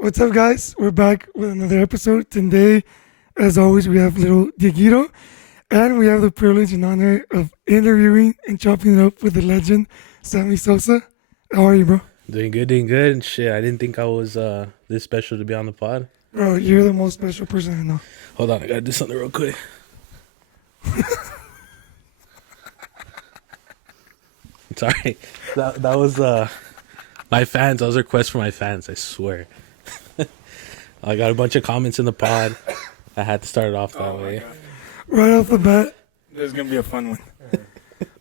What's up, guys? We're back with another episode. Today, as always, we have little Dieguito, and we have the privilege and honor of interviewing and chopping it up with the legend, Sammy Sosa. How are you, bro? Doing good, doing good. And shit, I didn't think I was this special to be on the pod. Bro, you're the most special person I know. Hold on, I gotta do something real quick. Sorry. That was my fans. That was a request for my fans, I swear. I got a bunch of comments in the pod. I had to start it off that way. Right off the bat, there's gonna be a fun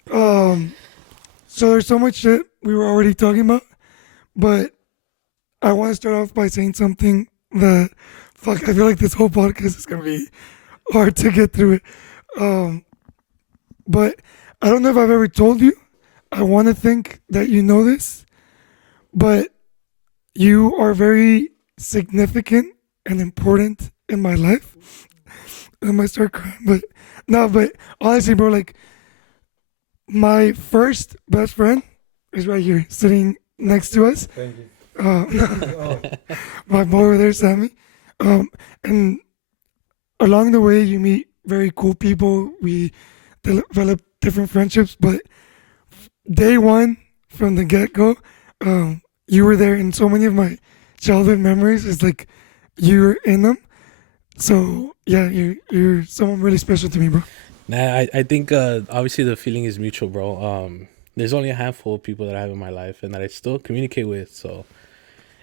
one. So there's so much shit we were already talking about, but I want to start off by saying something that, fuck, I feel like this whole podcast is gonna be hard to get through it. Um, but I don't know if I've ever told you. I want to think that you know this, but you are very significant and important in my life. I might start crying, but no, but honestly, bro, like my first best friend is right here, sitting next to us. Thank you. My boy over there, Sammy. And along the way, you meet very cool people. We develop different friendships, but day one from the get go, you were there in so many of my childhood memories. It's like you were in them. So yeah, you're someone really special to me, bro. Nah, I think obviously the feeling is mutual, bro. There's only a handful of people that I have in my life and that I still communicate with. So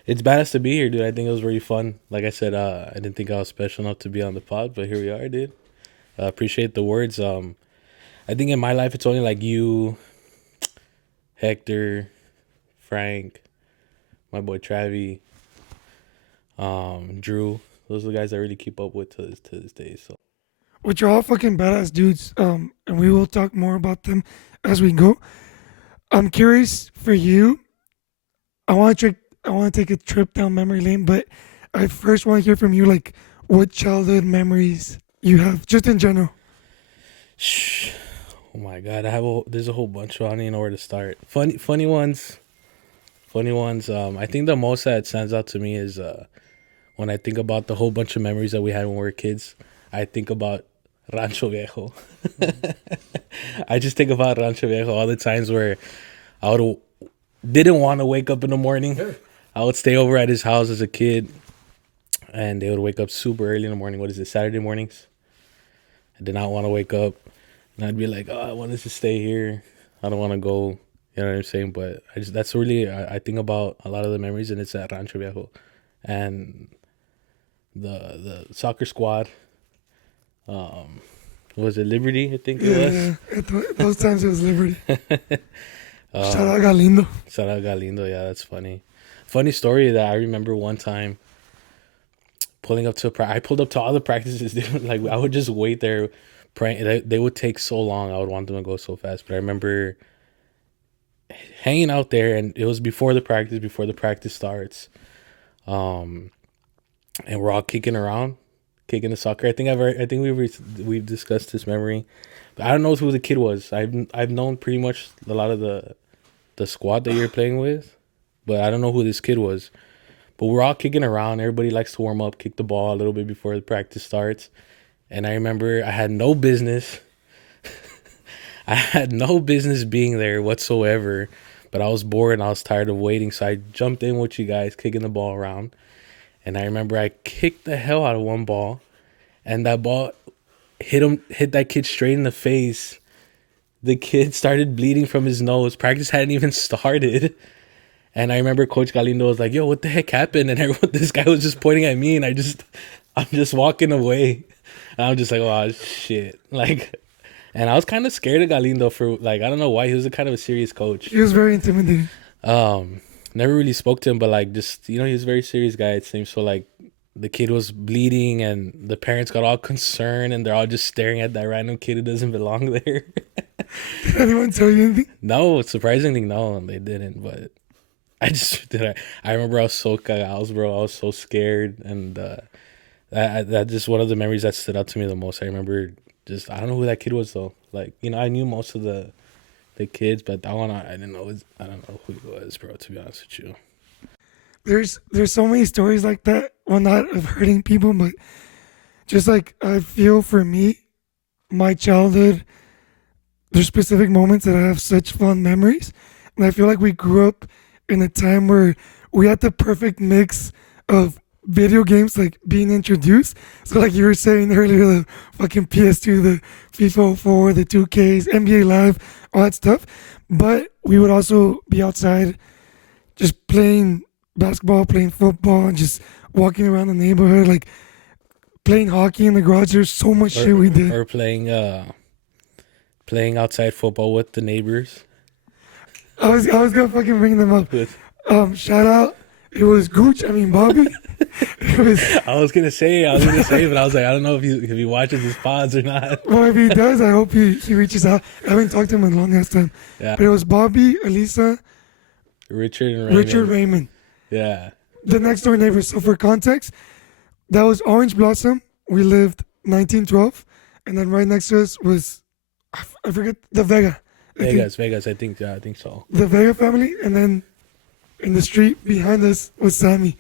it's badass to be here, dude. I think it was really fun. Like I said, I didn't think I was special enough to be on the pod, but here we are, dude. Appreciate the words. I think in my life it's only like you, Hector, Frank, my boy Travi, Drew. Those are the guys I really keep up with to this day. So Which are all fucking badass dudes. And we will talk more about them as we go. I'm curious for you. I want to take a trip down memory lane, but I first want to hear from you, like what childhood memories you have, just in general. Shh. Oh my god, there's a whole bunch. I don't even know where to start. Funny ones. Funny ones. I think the most that stands out to me is when I think about the whole bunch of memories that we had when we were kids. I think about Rancho Viejo. I just think about Rancho Viejo all the times where didn't want to wake up in the morning. I would stay over at his house as a kid, and they would wake up super early in the morning. What is it, Saturday mornings? I did not want to wake up. And I'd be like, oh, I want to just stay here. I don't want to go. You know what I'm saying? But that's really, I think about a lot of the memories, and it's at Rancho Viejo. And the soccer squad, was it Liberty? I think it was. Those times it was Liberty. Shout out Galindo. Shout out Galindo. Yeah, that's funny. Funny story that I remember one time pulling up to I pulled up to all the practices. Dude. Like I would just wait there, praying. They would take so long. I would want them to go so fast. But I remember hanging out there, and it was before the practice starts. And we're all kicking around, kicking the soccer. I think we've discussed this memory, but I don't know who the kid was. I've known pretty much a lot of the squad that you're playing with, but I don't know who this kid was. But we're all kicking around. Everybody likes to warm up, kick the ball a little bit before the practice starts. And I remember I had no business. I had no business being there whatsoever, but I was bored and I was tired of waiting. So I jumped in with you guys, kicking the ball around. And I remember I kicked the hell out of one ball, and that ball hit that kid straight in the face. The kid started bleeding from his nose. Practice hadn't even started. And I remember Coach Galindo was like, yo, what the heck happened? And this guy was just pointing at me, and I'm just walking away. And I'm just like, oh, shit. Like, and I was kind of scared of Galindo for, like, I don't know why. He was a kind of a serious coach. He was very intimidating. Never really spoke to him, but, like, just, he was a very serious guy, it seems. So, like, the kid was bleeding, and the parents got all concerned, and they're all just staring at that random kid who doesn't belong there. Did anyone tell you anything? No, surprisingly, no, they didn't, but I just did. I remember I was so cagados, bro. I was so scared, and that just one of the memories that stood out to me the most. I remember I don't know who that kid was though. Like I knew most of the kids, but that one I didn't know. I don't know who he was, bro. To be honest with you. there's so many stories like that. Well, not of hurting people, but just like I feel for me, my childhood, there's specific moments that I have such fond memories, and I feel like we grew up in a time where we had the perfect mix of video games like being introduced. So like you were saying earlier, the fucking PS2, the FIFA 04, the 2Ks, NBA Live, all that stuff. But we would also be outside just playing basketball, playing football, and just walking around the neighborhood, like playing hockey in the garage. There's so much or shit we did. or playing outside football with the neighbors. I was gonna fucking bring them up. With Shout out. It was Gooch. I mean Bobby. It was. I was gonna say, but I was like, I don't know if he watches his pods or not. Well, if he does, I hope he reaches out. I haven't talked to him in a long ass time. Yeah, But it was Bobby, Elisa, Richard and Raymond. Richard, Raymond, Yeah, the next door neighbors. So for context, that was Orange Blossom. We lived 1912, and then right next to us was I forget the Vega. I think. Vegas. I think. Yeah, I think so. The Vega family, and then in the street behind us was Sammy.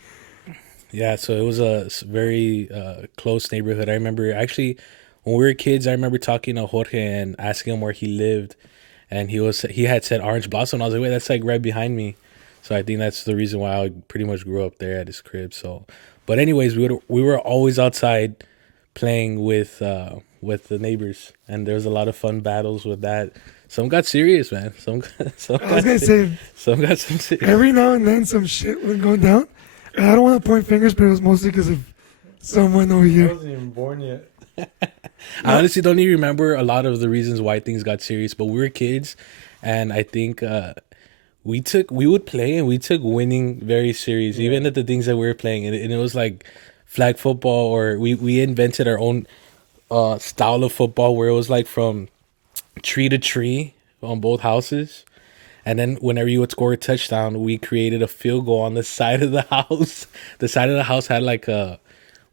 Yeah, so it was a very close neighborhood. I remember actually when we were kids. I remember talking to Jorge and asking him where he lived, and he had said Orange Blossom. And I was like, wait, that's like right behind me. So I think that's the reason why I pretty much grew up there at his crib. So, but anyways, we were always outside playing with the neighbors, and there was a lot of fun battles with that. Some got serious, man. Some I was gonna say some got some serious. every now and then some shit would go down, and I don't want to point fingers, but it was mostly because of someone over I here. wasn't even born yet. I honestly don't even remember a lot of the reasons why things got serious, but we were kids, and I think we would play and we took winning very serious, even at the things that we were playing, and it was like flag football, or we invented our own style of football where it was like from tree to tree on both houses. And then whenever you would score a touchdown, we created a field goal on the side of the house. The side of the house had like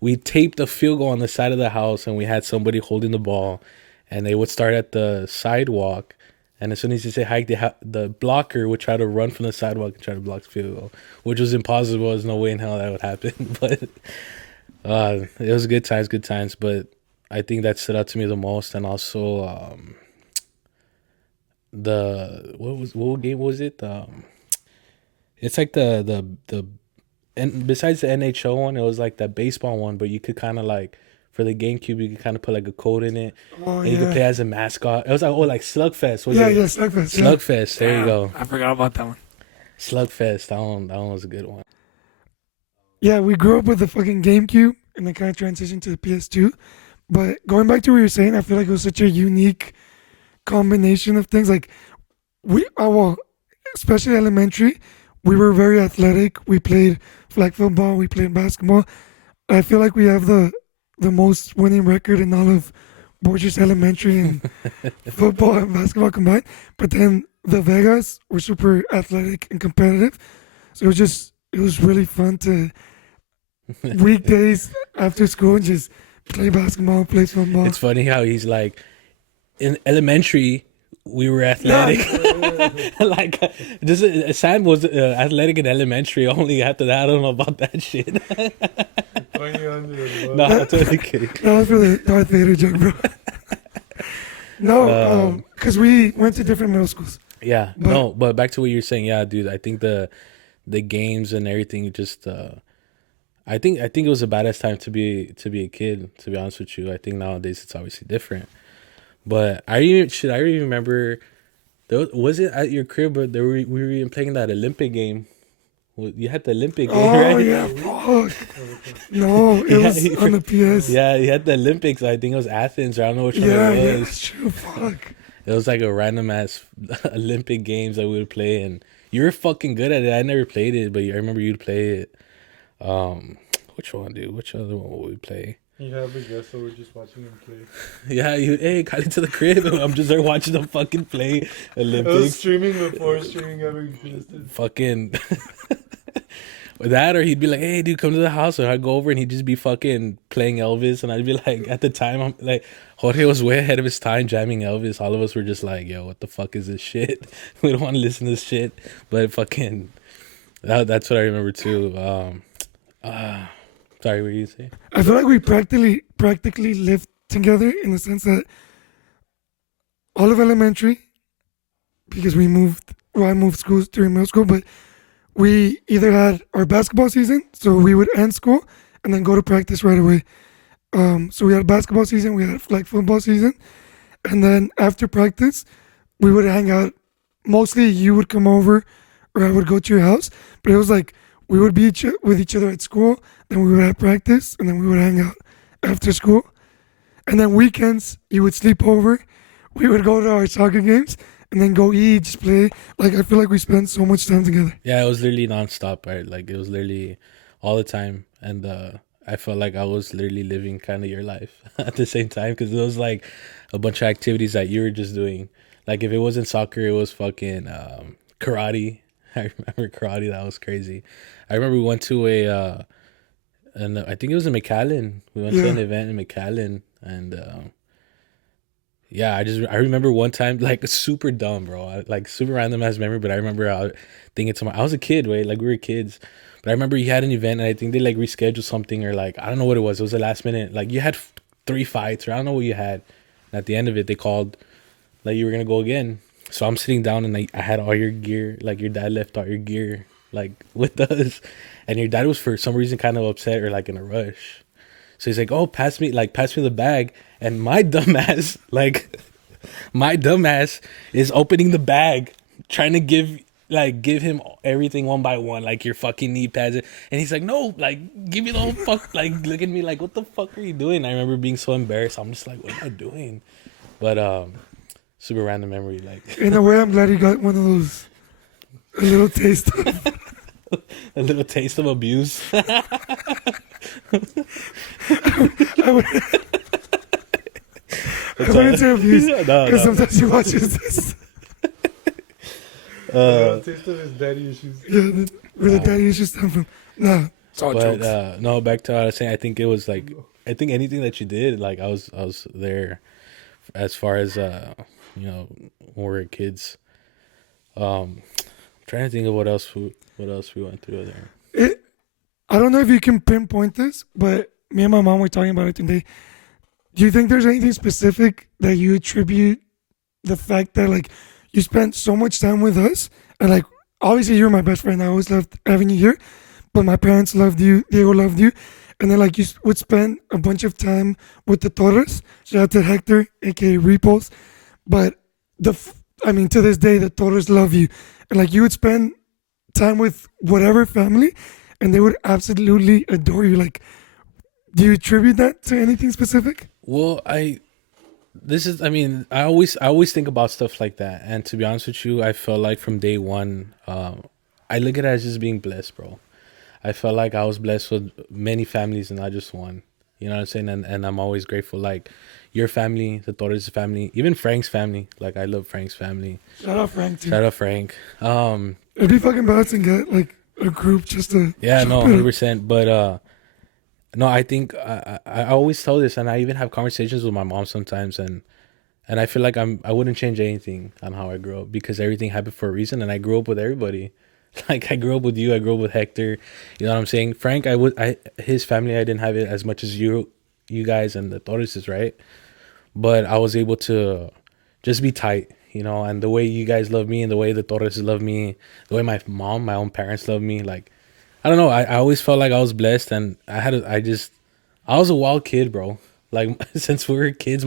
we taped a field goal on the side of the house, and we had somebody holding the ball, and they would start at the sidewalk. And as soon as you say hike, the blocker would try to run from the sidewalk and try to block the field goal, which was impossible. There's no way in hell that would happen. But it was good times. But I think that stood out to me the most. And also what game was it? It's like the and besides the NHL one, it was like that baseball one, but you could kind of like for the GameCube, you could kind of put like a code in it, Oh and you could yeah, play as a mascot. It was like Slugfest. Was yeah, it yeah, Slugfest. Yeah. Slugfest? There you go, I forgot about that one. Slugfest. That one was a good one. Yeah, we grew up with the fucking GameCube, and then kind of transitioned to the PS2. But going back to what you're saying, I feel like it was such a unique combination of things. Like well, especially elementary, we were very athletic. We played flag football. We played basketball. I feel like we have the most winning record in all of Borges Elementary and football and basketball combined. But then the Vegas were super athletic and competitive. So it was really fun to weekdays after school just play basketball, play football. It's funny how he's like in elementary. We were athletic. Like just Sam was athletic in elementary. Only after that, I don't know about that shit. Throwing you under the bus. No, I'm totally kidding. That was for the Darth Vader joke, bro. No, because we went to different middle schools. Yeah, But- no, but back to what you're saying. Yeah, dude, I think the games and everything just I think it was a badass time to be a kid, to be honest with you. I think nowadays it's obviously different. But I even remember was it at your crib, but we were even playing that Olympic game. Well, you had the Olympic game, Oh right? yeah, fuck. No, it was Yeah, on the PS. Yeah, you had the Olympics. I think it was Athens, or I don't know which one Yeah, it yeah, was. that's true. Fuck. It was like a random ass Olympic games that we would play, and you were fucking good at it. I never played it, but I remember you'd play it. Which one, dude? Which other one would we play? You have a guest, so we're just watching him play. Yeah, hey, call it to the crib. I'm just there watching them fucking play I was Olympics. streaming before streaming ever existed. Fucking with that, or he'd be like, "Hey, dude, come to the house," and I'd go over and he'd just be fucking playing Elvis, and I'd be like, at the time, I'm like, Jorge was way ahead of his time jamming Elvis. All of us were just like, "Yo, what the fuck is this shit? We don't want to listen to this shit." But fucking, That's what I remember too. Uh, Sorry, what were you saying? I feel like we practically lived together in the sense that all of elementary, because we moved, well, I moved schools during middle school, but we either had our basketball season, so we would end school and then go to practice right away. So we had basketball season, we had like football season, and then after practice, we would hang out. Mostly you would come over, or I would go to your house. But it was like we would be with each other at school, then we would have practice, and then we would hang out after school. And then weekends, you would sleep over. We would go to our soccer games, and then go eat, just play. Like I feel like we spent so much time together. Yeah, it was literally nonstop, right? Like it was literally all the time, and I felt like I was literally living kind of your life at the same time because it was like a bunch of activities that you were just doing. Like if it wasn't soccer, it was fucking karate. I remember karate. That was crazy. I remember we went to and I think it was in McAllen. We went to Yeah. an event in McAllen, and yeah, I remember one time like super dumb, bro. Like super random ass memory, but I remember thinking to I was a kid, right? Like we were kids, but I remember you had an event, and I think they like rescheduled something or like I don't know what it was. It was the last minute. Like you had three fights, or I don't know what you had. And at the end of it, they called like you were gonna go again. So I'm sitting down, and I had all your gear. Like your dad left all your gear like with us, and your dad was for some reason kind of upset or like in a rush. So he's like, "Oh, pass me the bag." And my dumbass, like, my dumbass is opening the bag, trying to give him everything one by one, like your fucking knee pads. And he's like, "No, like, give me the whole fuck." Like, look at me, like, "What the fuck are you doing?" I remember being so embarrassed. I'm just like, "What am I doing?" But super random memory, like In a way, I'm glad you got one of those, a little taste. a little taste of abuse. I, would, I wouldn't say abuse, No, because no. sometimes he watches this. Taste of his daddy issues. Yeah, where the daddy issues come from. Nah, it's all But jokes. no, back to what I was saying. I think it was like I think anything that you did, like I was there as far as when we were kids. Trying to think of what else we went through there. I don't know if you can pinpoint this, but me and my mom were talking about it today. Do you think there's anything specific that you attribute the fact that like you spent so much time with us, and like obviously you're my best friend. I always loved having you here, but my parents loved you, Diego loved you, and then like you would spend a bunch of time with the Torres. Shout out to Hector, aka Repos. But I mean, to this day, the Torres love you, and like you would spend time with whatever family, and they would absolutely adore you. Like, do you attribute that to anything specific? Well, I mean, I always think about stuff like that, and to be honest with you, I felt like from day one, I look at it as just being blessed, bro. I felt like I was blessed with many families and not just one. You know what I'm saying? And I'm always grateful. Like your family, the Torres family, even Frank's family. Like I love Frank's family. Shout out Frank too. Shout out Frank. It'd be fucking bad to get like a group just to Yeah, no, chop it up. 100%. But no, I think I always tell this, and I even have conversations with my mom sometimes, and I feel like I wouldn't change anything on how I grew up because everything happened for a reason, and I grew up with everybody. Like I grew up with you, I grew up with Hector. You know what I'm saying? Frank, his family, I didn't have it as much as you guys and the Torreses, right? But I was able to just be tight, and the way you guys love me and the way the Torres love me, the way my own parents love me, like I don't know. I always felt like I was blessed, and I was a wild kid, bro. Like since we were kids,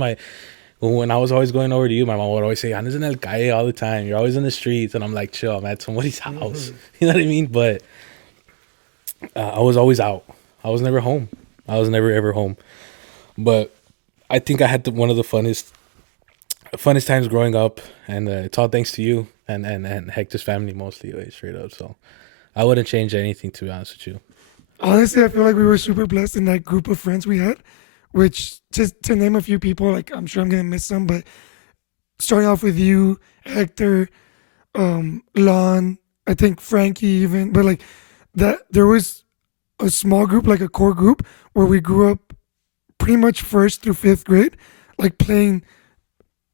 when I was always going over to you, my mom would always say, "Anda's in el calle all the time. You're always in the streets," and I'm like, "Chill, I'm at somebody's house." You know what I mean? But I was always out. I was never home. I was never ever home. But I think I had one of the funnest times growing up, and it's all thanks to you and Hector's family mostly, like, straight up. So I wouldn't change anything, to be honest with you. Honestly, I feel like we were super blessed in that group of friends we had, which just to name a few people, like I'm sure I'm gonna miss some, but starting off with you, Hector, Lon, I think Frankie even, but like that there was a small group, like a core group, where we grew up pretty much first through fifth grade, like playing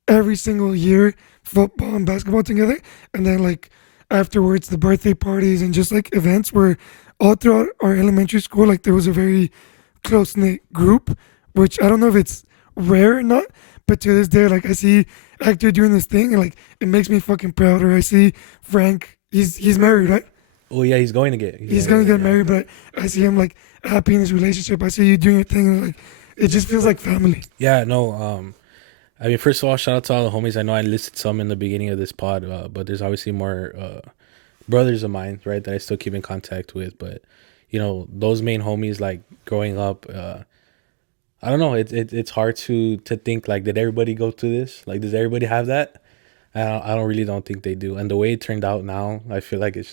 every single year football and basketball together, and then like afterwards the birthday parties and just like events where all throughout our elementary school like there was a very close knit group, which I don't know if it's rare or not, but to this day like I see Hector doing this thing and like it makes me fucking proud. Or I see Frank, he's married, right? Oh yeah, he's going to get. He's Yeah, gonna get yeah. married, but I see him like happy in his relationship. I see you doing your thing, and like it just feels like family. Yeah, no. I mean, first of all, shout out to all the homies. I know I listed some in the beginning of this pod, but there's obviously more brothers of mine, right, that I still keep in contact with. But you know, those main homies, like growing up, I don't know. It's hard to think like, did everybody go through this? Like, does everybody have that? I don't really don't think they do. And the way it turned out now, I feel like it's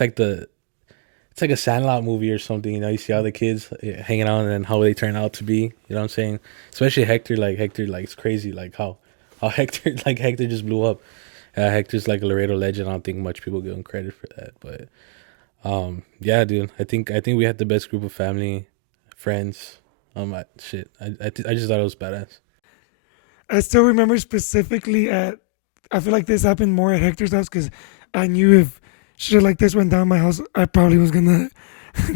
like it's like a Sandlot movie or something. You know, you see all the kids hanging out and then how they turn out to be. You know what I'm saying? Especially Hector. Like Hector, like it's crazy. Like how Hector, like Hector just blew up. Hector's like a Laredo legend. I don't think much people give him credit for that. But yeah, dude. I think we had the best group of family, friends. Shit. I just thought it was badass. I still remember specifically at. I feel like this happened more at Hector's house because I knew if shit like this went down my house, I probably was gonna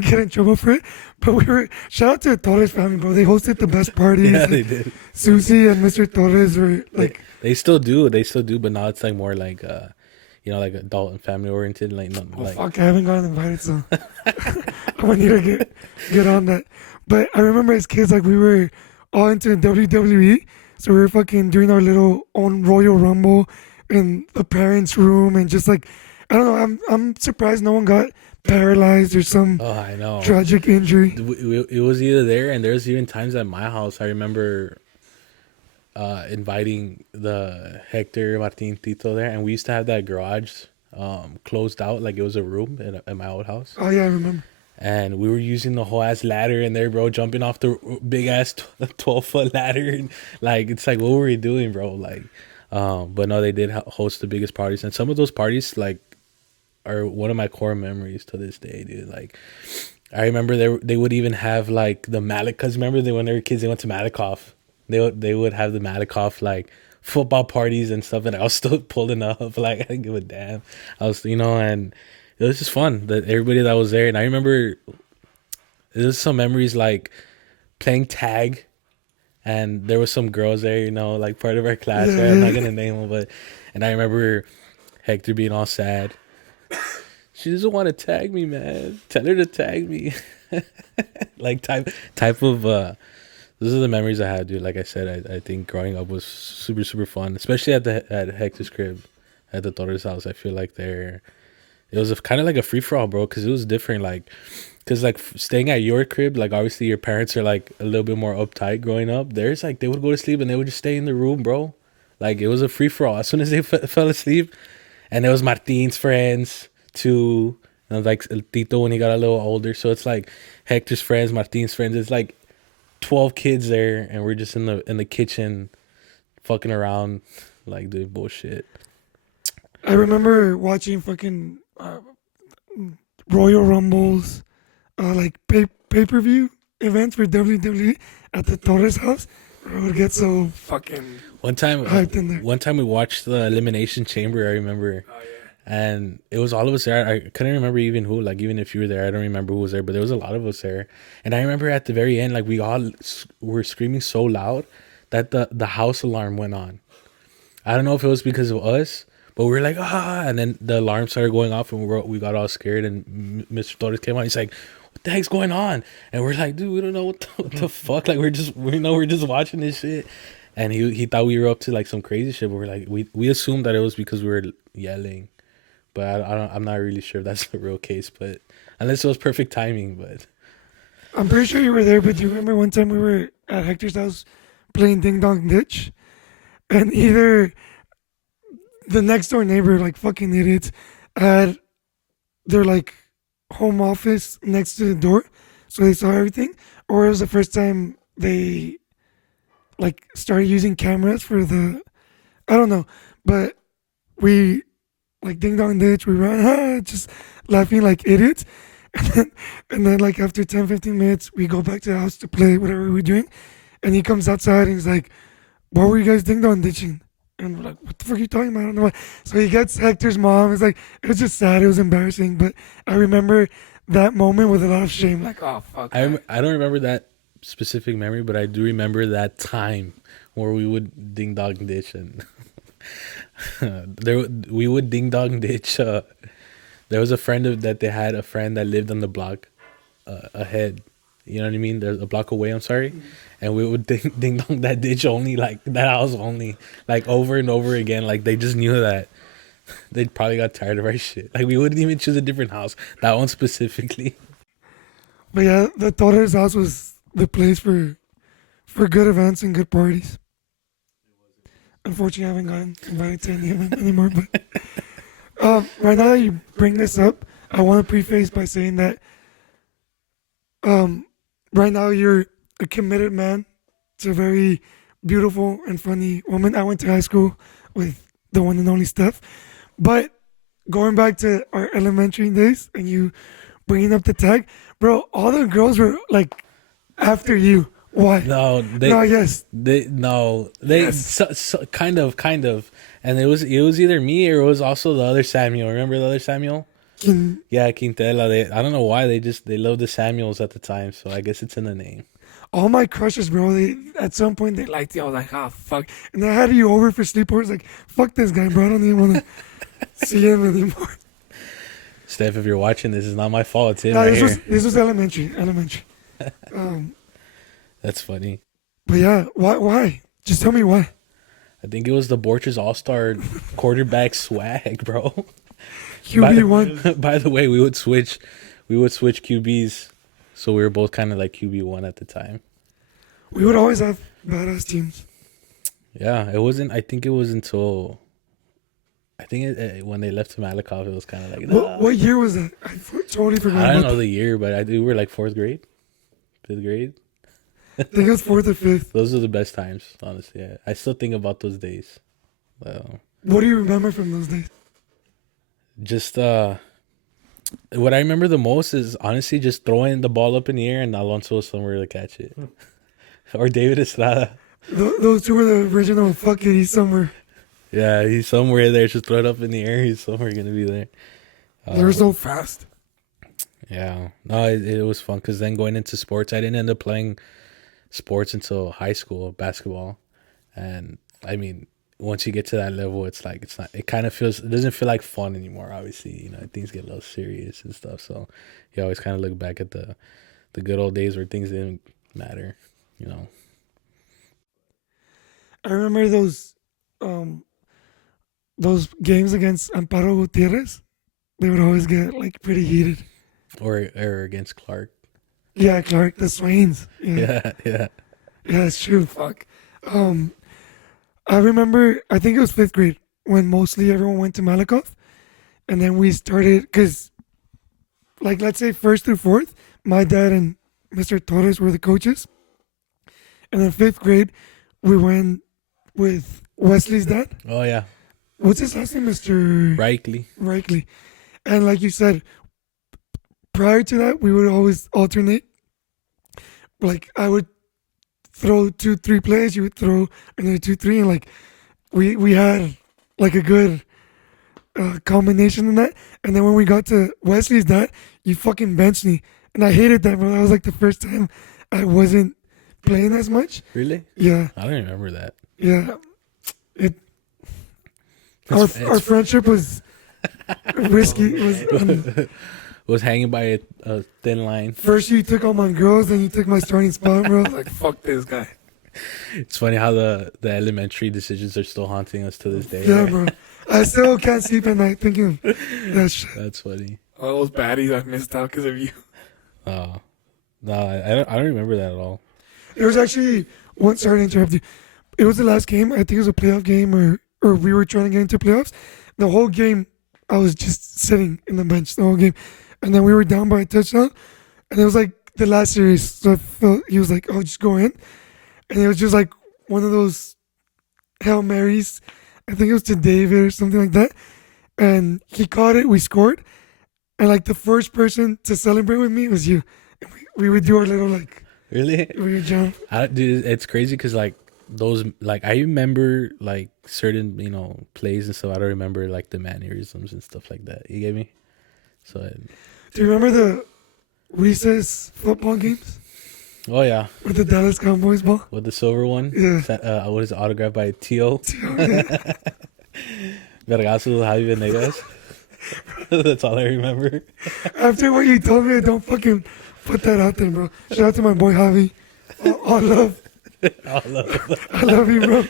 get in trouble for it. But we were shout out to the Torres family, bro. They hosted the best parties. Yeah, Like, they did. Susie and Mr. Torres were like, They still do. They still do. But now it's like more like like adult and family oriented. Like not oh like. fuck, I haven't gotten invited, so I'm gonna need to get on that. But I remember as kids, like we were all into WWE, so we were fucking doing our little own Royal Rumble in the parents' room, and just like I don't know, I'm surprised no one got paralyzed or some Oh, I know. tragic injury. It was either there, and there's even times at my house. I remember inviting the Hector Martin Tito there, and we used to have that garage closed out like it was a room at my old house. Oh yeah, I remember. And we were using the whole ass ladder in there, bro, jumping off the big ass 12-foot ladder. And, like, it's like, what were we doing, bro? Like, but no, they did host the biggest parties. And some of those parties, like, are one of my core memories to this day, dude. Like, I remember they would even have, like, the Malik, because remember when they were kids, they went to Malikoff. They would have the Malikoff, like, football parties and stuff, and I was still pulling up. Like, I didn't give a damn. I was, and it was just fun that everybody that was there. And I remember there's some memories like playing tag, and there was some girls there, like part of our class. Yeah. Right? I'm not gonna name them, and I remember Hector being all sad. She doesn't want to tag me, man. Tell her to tag me. Like type of those are the memories I had, dude. Like I said, I think growing up was super super fun, especially at Hector's crib, at the Torres house. I feel like it was kind of like a free for all, bro, because it was different. Like, because like staying at your crib, like obviously your parents are like a little bit more uptight growing up. Theirs, like they would go to sleep and they would just stay in the room, bro. Like it was a free for all. As soon as they fell asleep, and there was Martin's friends too, and like El Tito when he got a little older. So it's like Hector's friends, Martin's friends. It's like 12 kids there, and we're just in the kitchen, fucking around, like doing bullshit. I remember watching fucking Royal Rumbles, like pay-per-view events for WWE at the Torres house. I would get so fucking One time, hyped in there. one time we watched the Elimination Chamber. I remember, and it was all of us there. I couldn't remember even who. Like even if you were there, I don't remember who was there. But there was a lot of us there, and I remember at the very end, like we all were screaming so loud that the house alarm went on. I don't know if it was because of us, but we were like and then the alarm started going off, and we got all scared. And Mr. Torres came on. He's like, "What the heck's going on?" And we're like, "Dude, we don't know what the fuck. Like we're just watching this shit." And he thought we were up to like some crazy shit. But we're like, we assumed that it was because we were yelling, but I'm not really sure if that's the real case. But unless it was perfect timing, but I'm pretty sure you were there, but do you remember one time we were at Hector's house playing Ding Dong Ditch? And either the next door neighbor, like fucking idiots, had their like home office next to the door, so they saw everything, or it was the first time they like started using cameras for the, I don't know, but we like Ding Dong Ditch, we ran just laughing like idiots, and then like after 10-15 minutes, we go back to the house to play whatever we were doing, and he comes outside and he's like, "What were you guys ding dong ditching?" And we're like, what the fuck are you talking about? I don't know why. So he gets Hector's mom. It's like, it was just sad. It was embarrassing. But I remember that moment with a lot of shame. Like, oh, fuck. I don't remember that specific memory, but I do remember that time where we would ding dong ditch and we would ding dong ditch. There was a that they had a friend that lived on the block ahead. You know what I mean? There's a block away. I'm sorry, and we would ding dong that ditch only, like that house only, like over and over again. Like they just knew that they probably got tired of our shit. Like we wouldn't even choose a different house. That one specifically. But yeah, the Torres house was the place for good events and good parties. Unfortunately, I haven't gotten invited to any of them anymore. But right now that you bring this up, I want to preface by saying that right now you're a committed man to a very beautiful and funny woman. I went to high school with the one and only Steph. But going back to our elementary days and you bringing up the tag, bro, all the girls were like after you. Why? No, Yes. Kind of, and it was either me or it was also the other Samuel. Remember the other Samuel? Yeah, Quintela. I don't know why they loved the Samuels at the time, so I guess it's in the name. All my crushes, bro, at some point they liked you. I was like, oh fuck. And I had you over for sleepovers, like, fuck this guy, bro. I don't even want to see him anymore. Steph, if you're watching, this is not my fault. It's him This was elementary. That's funny. But yeah, why? Just tell me why. I think it was the Borchers All-Star quarterback swag, bro. QB1. By the way, we would switch QBs, so we were both kind of like QB1 at the time. We would always have badass teams. Yeah, it wasn't. I think it was until. When they left to Malakoff, it was kind of like. Nah. What year was that? Totally forgot. I don't know the year, but we were like 4th grade, 5th grade. I think it was 4th or 5th. Those are the best times, honestly. I still think about those days. What do you remember from those days? Just what I remember the most is honestly just throwing the ball up in the air and Alonso was somewhere to catch it, or David Estrada. Those two were the original. Fuck it, he's somewhere. Yeah, he's somewhere there. Just throw it up in the air. He's somewhere gonna be there. They were so fast. Yeah, no, it was fun because then going into sports, I didn't end up playing sports until high school, basketball, and I mean, once you get to that level, it doesn't feel like fun anymore. Obviously, things get a little serious and stuff. So you always kind of look back at the good old days where things didn't matter. I remember those games against Amparo Gutierrez. They would always get like pretty heated. Or against Clark. Yeah, Clark, the Swains. Yeah. Yeah, that's true. Fuck. I remember, I think it was 5th grade when mostly everyone went to Malakoff. And then we started, because, like, let's say 1st through 4th, my dad and Mr. Torres were the coaches. And then 5th grade, we went with Wesley's dad. Oh, yeah. What's his last name? Mr. Reikley. And like you said, prior to that, we would always alternate. Like, I would throw 2-3 plays, you would throw another 2-3, and like we had like a good combination in that. And then when we got to Wesley's dad, you fucking benched me, and I hated that, bro. That was like the first time I wasn't playing as much. Really? Yeah. I don't remember that. Yeah. Our friendship was risky. It was hanging by a thin line. First you took all my girls, then you took my starting spot, bro. I was like, fuck this guy. It's funny how the elementary decisions are still haunting us to this day. Yeah, right? bro. I still can't sleep at night thinking of that shit. That's funny. All those baddies I missed out because of you. Oh. No, I don't remember that at all. It was actually one. Sorry to interrupt you. It was the last game. I think it was a playoff game, or we were trying to get into playoffs. The whole game, I was just sitting in the bench the whole game, and then we were down by a touchdown, and it was like the last series. So I felt he was like, "Oh, just go in," and it was just like one of those Hail Marys. I think it was to David or something like that, and he caught it. We scored, and like the first person to celebrate with me was you. And we would do our little like. Really? We would jump. Dude, it's crazy because like those like I remember like certain plays and stuff. I don't remember like the mannerisms and stuff like that. You get me? So Do you remember the recess football games oh yeah, with the Dallas Cowboys ball? with the silver one. Yeah. What is it, autographed by Tio? Yeah. Vergazo Javi Venegas. That's all I remember. After what you told me, don't fucking put that out there, bro. Shout out to my boy Javi. All love. All love. I love you, bro.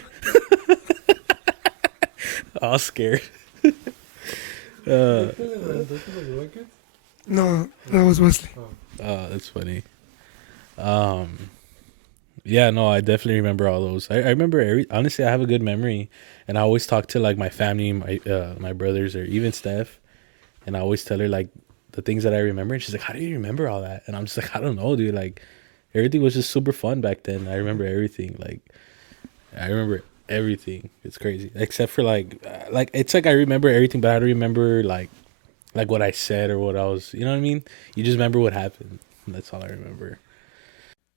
All scared. No, that was Wesley. Oh, that's funny. Yeah, no, I definitely remember all those. I remember honestly, I have a good memory, and I always talk to like my family, my brothers, or even Steph, and I always tell her like the things that I remember, and she's like, "How do you remember all that?" And I'm just like, "I don't know, dude. Like, everything was just super fun back then. I remember everything. Like, I remember everything. It's crazy, except for like it's like I remember everything, but I don't remember like what I said or what I was. You know what I mean? You just remember what happened. That's all I remember.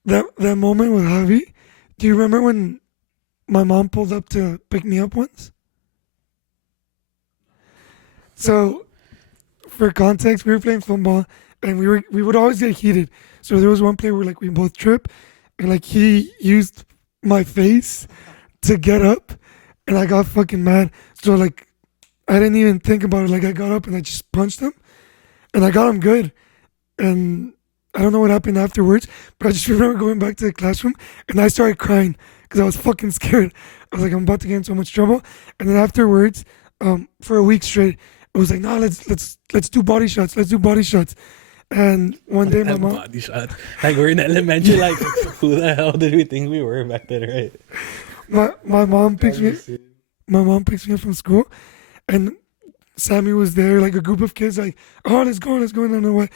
That moment with Javi. Do you remember when my mom pulled up to pick me up once? So, for context, we were playing football, and we would always get heated. So there was one play where like we both tripped, and like he used my face to get up, and I got fucking mad. So like I didn't even think about it. Like I got up and I just punched him, and I got him good. And I don't know what happened afterwards, but I just remember going back to the classroom and I started crying because I was fucking scared. I was like, I'm about to get in so much trouble. And then afterwards, for a week straight, it was like, no, let's do body shots. Let's do body shots. And one day, my That mom, body shot. Like we're in elementary. Like who the hell did we think we were back then, right? my mom picks me. My mom picks me up from school, and Sammy was there, like a group of kids, like, oh, let's go, let's go. I don't know what.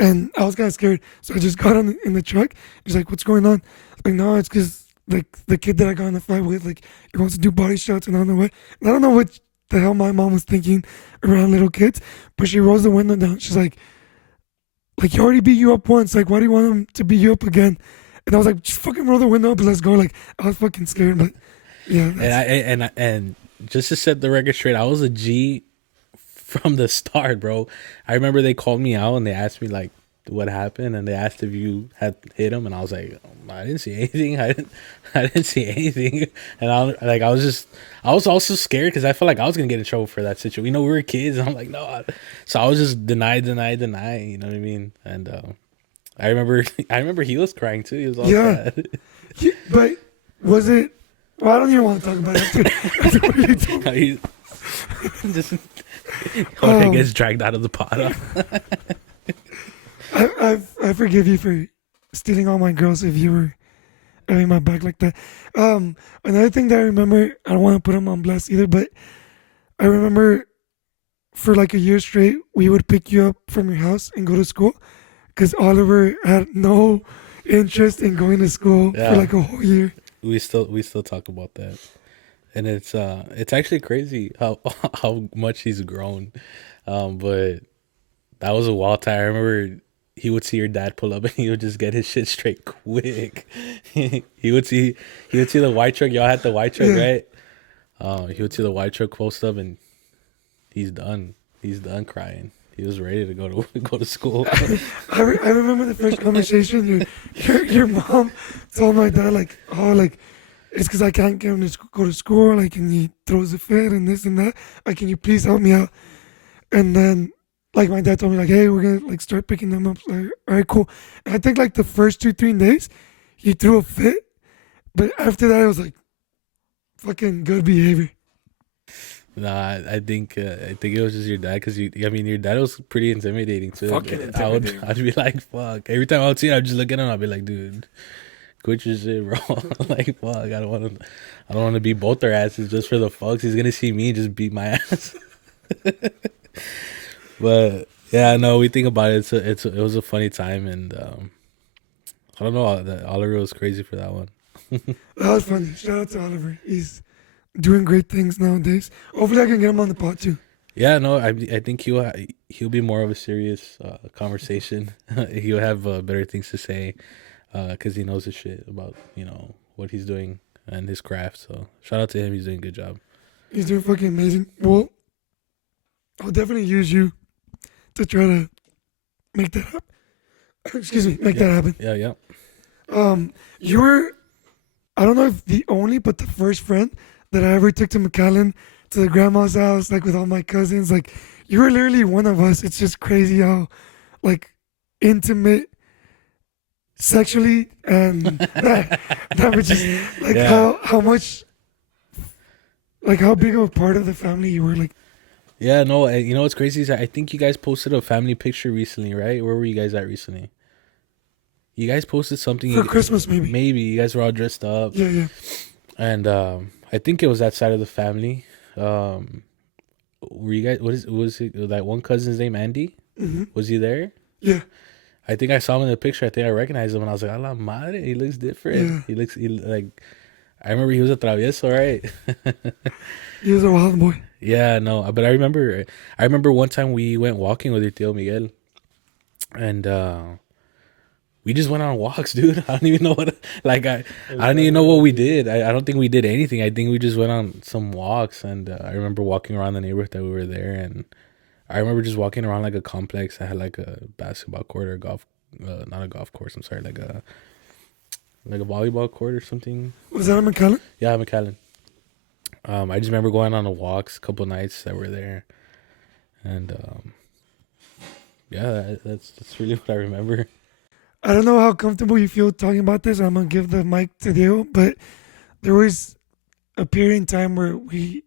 And I was kind of scared, so I just got in the truck. He's like, "What's going on?" I'm like, no, it's because like the kid that I got in the fight with, like, he wants to do body shots, and I don't know what. And I don't know what the hell my mom was thinking around little kids, but she rolls the window down. She's like he already beat you up once. Like, why do you want him to beat you up again? And I was like, just fucking roll the window up and let's go. Like, I was fucking scared, but yeah. And just to set the record straight, I was a G from the start, bro. I remember they called me out and they asked me like what happened, and they asked if you had hit him, and I was like, I didn't see anything. I didn't see anything. And I was also scared because I felt like I was gonna get in trouble for that situation. We were kids, and I'm like, no. So I was just deny. You know what I mean? And I remember he was crying too. He was all sad. But was it? Well, I don't even want to talk about it. After what you told me. He just when it gets dragged out of the pot. I forgive you for stealing all my girls if you were having my back like that. Another thing that I remember, I don't want to put them on blast either, but I remember for like a year straight, we would pick you up from your house and go to school because Oliver had no interest in going to school for like a whole year. We still talk about that, and it's actually crazy how much he's grown, but that was a wild time. I remember he would see your dad pull up and he would just get his shit straight quick. he would see the white truck. Y'all had the white truck, right? He would see the white truck post up and he's done. He's done crying. He was ready to go to school. I remember the first conversation your mom told my dad like, oh, like it's because I can't get him to go to school, like, and he throws a fit and this and that. Like, can you please help me out? And then like my dad told me like, hey, we're gonna like start picking them up. Like, all right, cool. And I think like the first 2-3 days he threw a fit, but after that it was like fucking good behavior. Nah, I think it was just your dad because your dad was pretty intimidating too. Fucking intimidating. I'd be like, fuck. Every time I would see him, I'd just look at him. I'd be like, dude, quit your shit, bro. Like, fuck. I don't want to beat both their asses just for the fucks. He's gonna see me just beat my ass. But yeah, no, we think about it. It was a funny time, and I don't know. Oliver was crazy for that one. That was funny. Shout out to Oliver. He's doing great things nowadays. Hopefully I can get him on the pod too. Yeah, no, I think he'll be more of a serious conversation. He'll have better things to say because he knows his shit about what he's doing. and his craft. So shout out to him. He's doing a good job. He's doing fucking amazing. Well, I'll definitely use you to try to make that happen. Excuse me, make that happen. Yeah. You were, I don't know if the only, but the first friend that I ever took to McAllen to the grandma's house, like with all my cousins. Like, you were literally one of us. It's just crazy how, like, intimate sexually and that was just like how much, like how big of a part of the family you were. Like, Yeah, no, you know what's crazy is I think you guys posted a family picture recently, right? Where were you guys at recently? You guys posted something for Christmas, maybe. Maybe you guys were all dressed up. Yeah. And I think it was that side of the family. Were you guys? Was it that one cousin's name Andy? Mm-hmm. Was he there? Yeah. I think I saw him in the picture. I think I recognized him, and I was like, "A la madre, he looks different. Yeah. He like." I remember he was a travieso, right? He was a wild boy. Yeah, no, but I remember one time we went walking with your tío Miguel, and we just went on walks, dude. I don't even know what, like, I don't even know what we did. I don't think we did anything. I think we just went on some walks, and I remember walking around the neighborhood that we were there, and I remember just walking around like a complex that had like a basketball court or a golf, not a golf course. I'm sorry, like a volleyball court or something. Was that a McAllen? Yeah, McAllen. I just remember going on the walks a couple nights that were there, and yeah, that's really what I remember. I don't know how comfortable you feel talking about this. I'm gonna give the mic to Diego, but there was a period in time where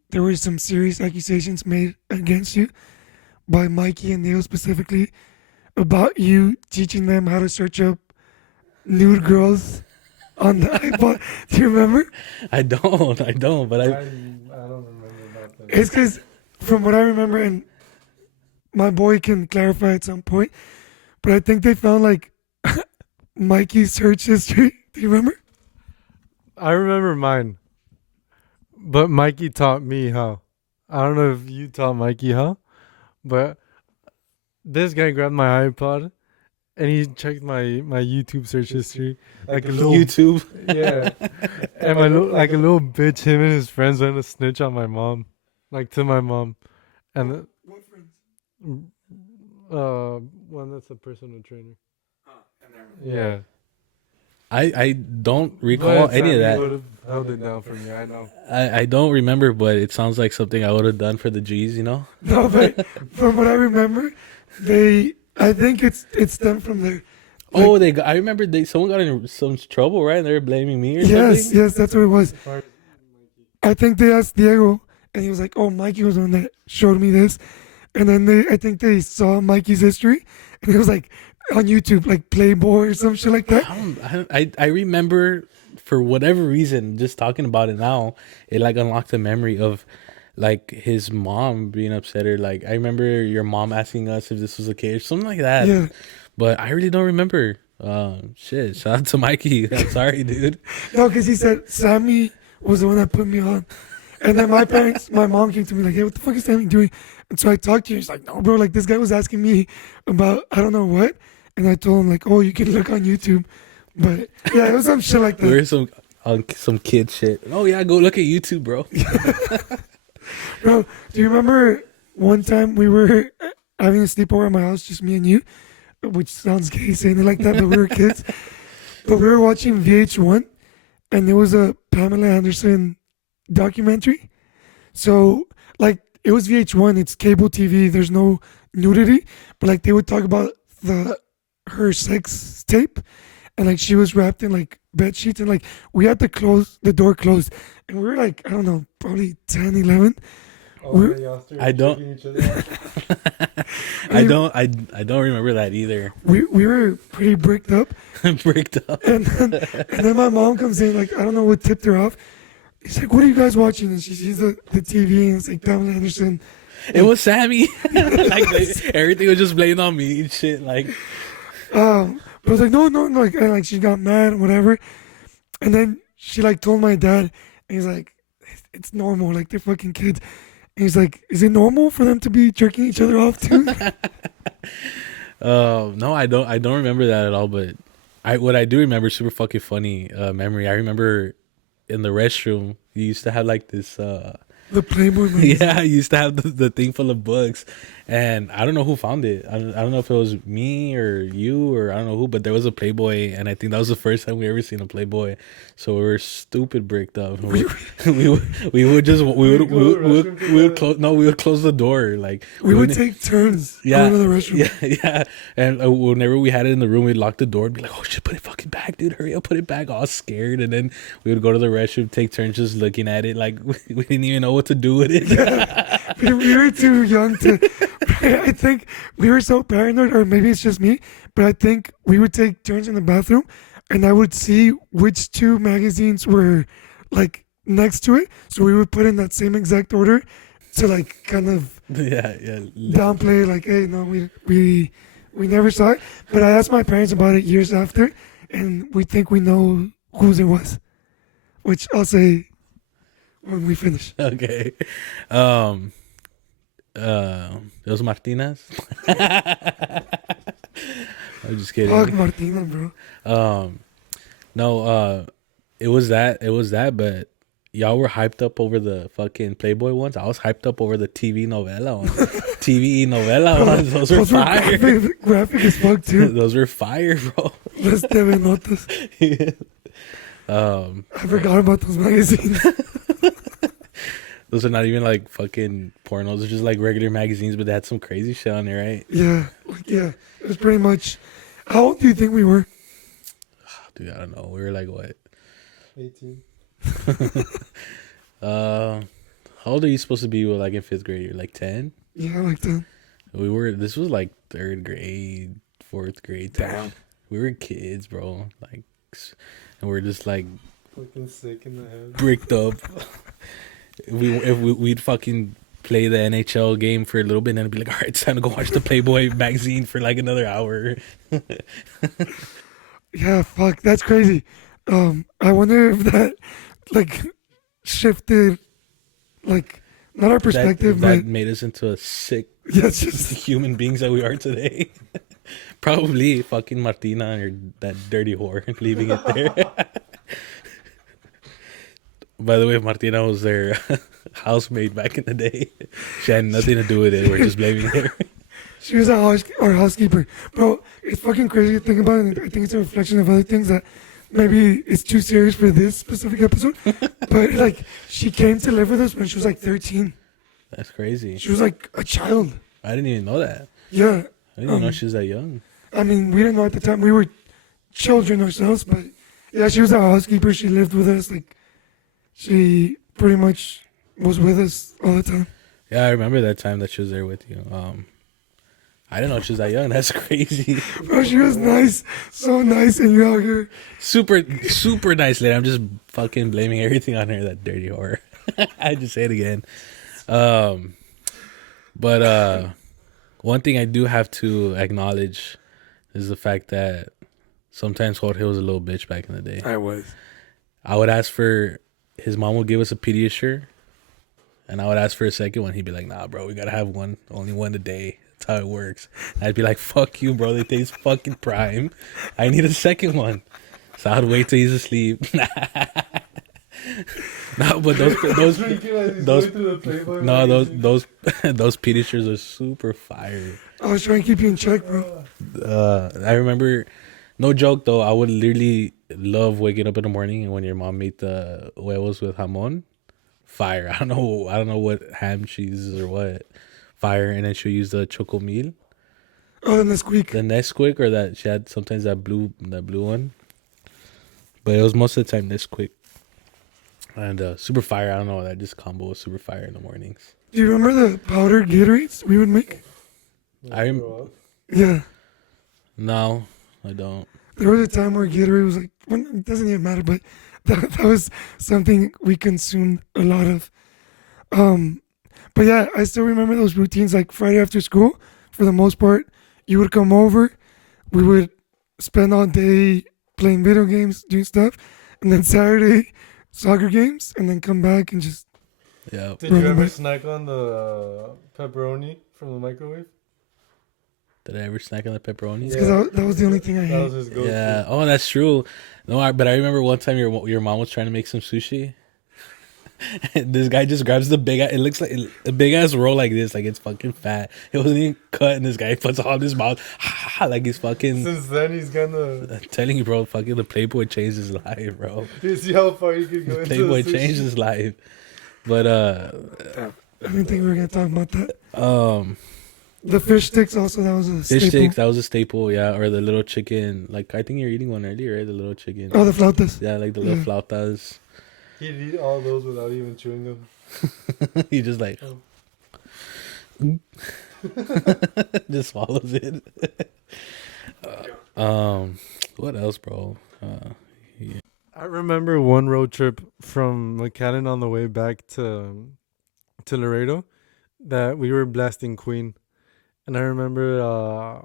there were some serious accusations made against you by Mikey and Diego specifically about you teaching them how to search up nude girls on the iPod. Do you remember? I don't, but I don't remember about that. It's because from what I remember, and my boy can clarify at some point, but I think they found like Mikey's search history. Do you remember? I remember mine, but Mikey taught me how. I don't know if you taught Mikey how, but this guy grabbed my iPod and he checked my YouTube search history, like a little YouTube. yeah, and like a little bitch. Him and his friends went to snitch on my mom, like to my mom, and What friends? one that's a personal trainer. Yeah. I don't recall But any of Sammy that. would've held it down for me. I know. I don't remember, but it sounds like something I would have done for the G's, you know? No, but from what I remember, I think it stemmed from there. Oh, I remember someone got in some trouble, right? And they were blaming me or something. Yes, that's what it was. I think they asked Diego, and he was like, "Oh, Mikey was the one that showed me this," and then I think they saw Mikey's history, and it was like on YouTube, like Playboy or some shit like that. I remember, for whatever reason, just talking about it now, it like unlocked a memory of like his mom being upset, or like I remember your mom asking us if this was okay or something like that. Yeah. But I really don't remember. Shit. Shout out to Mikey. I'm sorry, dude. No, because he said Sammy was the one that put me on. And then my mom came to me like, "Hey, what the fuck is Sammy doing?" And so I talked to her. He's like, "No, bro, like this guy was asking me about I don't know what." And I told him like, "Oh, you can look on YouTube." But yeah, it was some shit like that. We're some kid shit. Oh yeah, go look at YouTube, bro. Bro, do you remember one time we were having a sleepover at my house, just me and you? Which sounds gay saying it like that, but we were kids. But we were watching VH1, and there was a Pamela Anderson documentary. So, like, it was VH1, it's cable TV, there's no nudity, but like they would talk about her sex tape, and like she was wrapped in like bed sheets, and like we had the door closed, and we were like, I don't know, probably 10, 11. I don't. I don't remember that either. We were pretty bricked up. Bricked up. And then my mom comes in, like, I don't know what tipped her off. He's like, "What are you guys watching?" And she sees the TV, and it's like Pamela Anderson. It was Sammy. Like everything was just blamed on me and shit. Like, But I was like, no, like, and like she got mad and whatever. And then she like told my dad, and he's like, "It's normal, like they're fucking kids." And he's like, "Is it normal for them to be jerking each other off too?" no, I don't remember that at all. But what I do remember, super fucking funny memory. I remember in the restroom, you used to have like this. The Playboy magazine. Yeah, you used to have the thing full of books, and I don't know who found it. I don't know if it was me or you or I don't know who, but there was a Playboy, and I think that was the first time we ever seen a Playboy. So we were stupid bricked up. We would just we would close we would close the door like We would wouldn't- take turns yeah going to the restroom. yeah, and whenever we had it in the room, we'd lock the door and be like, oh shit, put it fucking back, dude, hurry up, put it back, all scared, and then we would go to the restroom, take turns just looking at it like we didn't even know what to do with it. We were too young to. I think we were so paranoid, or maybe it's just me, but I think we would take turns in the bathroom, and I would see which two magazines were like next to it, so we would put in that same exact order to like kind of yeah downplay, like, hey, no, we never saw it. But I asked my parents about it years after, and we think we know whose it was, which I'll say when we finish. Okay. Those Martinez. I'm just kidding. Fuck Martina, bro. No, it was that, but y'all were hyped up over the fucking Playboy ones. I was hyped up over the TV novela ones. TV novela ones. Those were fire. Graphic as fuck too. Those were fire, bro. Let's TV notas. I forgot about those magazines. Those are not even like fucking pornos. They're just like regular magazines, but they had some crazy shit on there, right? Yeah, yeah. It was pretty much. How old do you think we were? Dude, I don't know. We were like what? 18. How old are you supposed to be? Like in 5th grade? You're like 10. Yeah, like that. This was like 3rd grade, 4th grade. Damn. We were kids, bro. Like, and we're just like Fucking sick in the head. bricked up. We'd fucking play the NHL game for a little bit and then it'd be like, all right, it's time to go watch the Playboy magazine for like another hour. Yeah, fuck. That's crazy. I wonder if that like shifted, like, not our perspective, that made us into a sick but yeah, it's just human beings that we are today. Probably fucking Martina and her, that dirty whore, leaving it there. By the way, Martina was their housemaid back in the day. She had nothing to do with it. We're just blaming her. she was our housekeeper, bro. It's fucking crazy to think about it. And I think it's a reflection of other things that maybe it's too serious for this specific episode. But like, she came to live with us when she was like 13. That's crazy. She was like a child. I didn't even know that. Yeah. I didn't even know she was that young. I mean, we didn't know at the time. We were children ourselves, but yeah, she was our housekeeper. She lived with us. Like, she pretty much was with us all the time. Yeah, I remember that time that she was there with you. I didn't know she was that young. That's crazy. Bro, she was nice. So nice, and you're out here. Super, super nice lady. I'm just fucking blaming everything on her, that dirty whore. I just say it again. But one thing I do have to acknowledge is the fact that sometimes Jorge was a little bitch back in the day. I was. I would ask for, his mom would give us a Pediasure, and I would ask for a second one. He'd be like, nah, bro, we gotta have one, only one a day. That's how it works. And I'd be like, fuck you, bro, they taste fucking prime. I need a second one. So I'd wait till he's asleep. No, but those Pediasures are super fire. I was trying to keep you in check, bro. I remember, no joke though, I would literally love waking up in the morning and when your mom made the huevos with jamon, fire. I don't know what ham she uses or what, fire. And then she'll use the chocomil, Oh, the Nesquik. the Nesquik, or that she had sometimes that blue one, but it was most of the time Nesquik. And super fire. I don't know, that just combo was super fire in the mornings. Do you remember the powdered Gatorades we would make? Yeah. No, I don't. There was a time where Gatorade was like, well, it doesn't even matter, but that was something we consumed a lot of. But yeah, I still remember those routines, like Friday after school. For the most part, you would come over, we would spend all day playing video games, doing stuff, and then Saturday, soccer games, and then come back and just, Yeah. Did you ever snack on the pepperoni from the microwave? Did I ever snack on the pepperoni? Because that was the only thing I That was ate. his go-to. Yeah. Oh, that's true. No, but I remember one time your mom was trying to make some sushi. This guy just grabs the big. It looks like a big ass roll like this, like it's fucking fat. It wasn't even cut, and this guy puts it all in his mouth, like he's fucking. Since then, he's gonna. I'm telling you, bro. Fucking the Playboy changed his life, bro. You see how far you could go into Playboy the sushi? changed his life. But I didn't think we were gonna talk about that. um, The fish sticks also, that was a fish staple. sticks, that was a staple, yeah. Or the little chicken, like I think you're eating one earlier, right? The little chicken. Oh, the flautas. Yeah, like the little Yeah. flautas. He'd eat all those without even chewing them. He just like Oh. just swallows it. What else, bro? I remember one road trip from McAllen on the way back to Laredo that we were blasting Queen, and I remember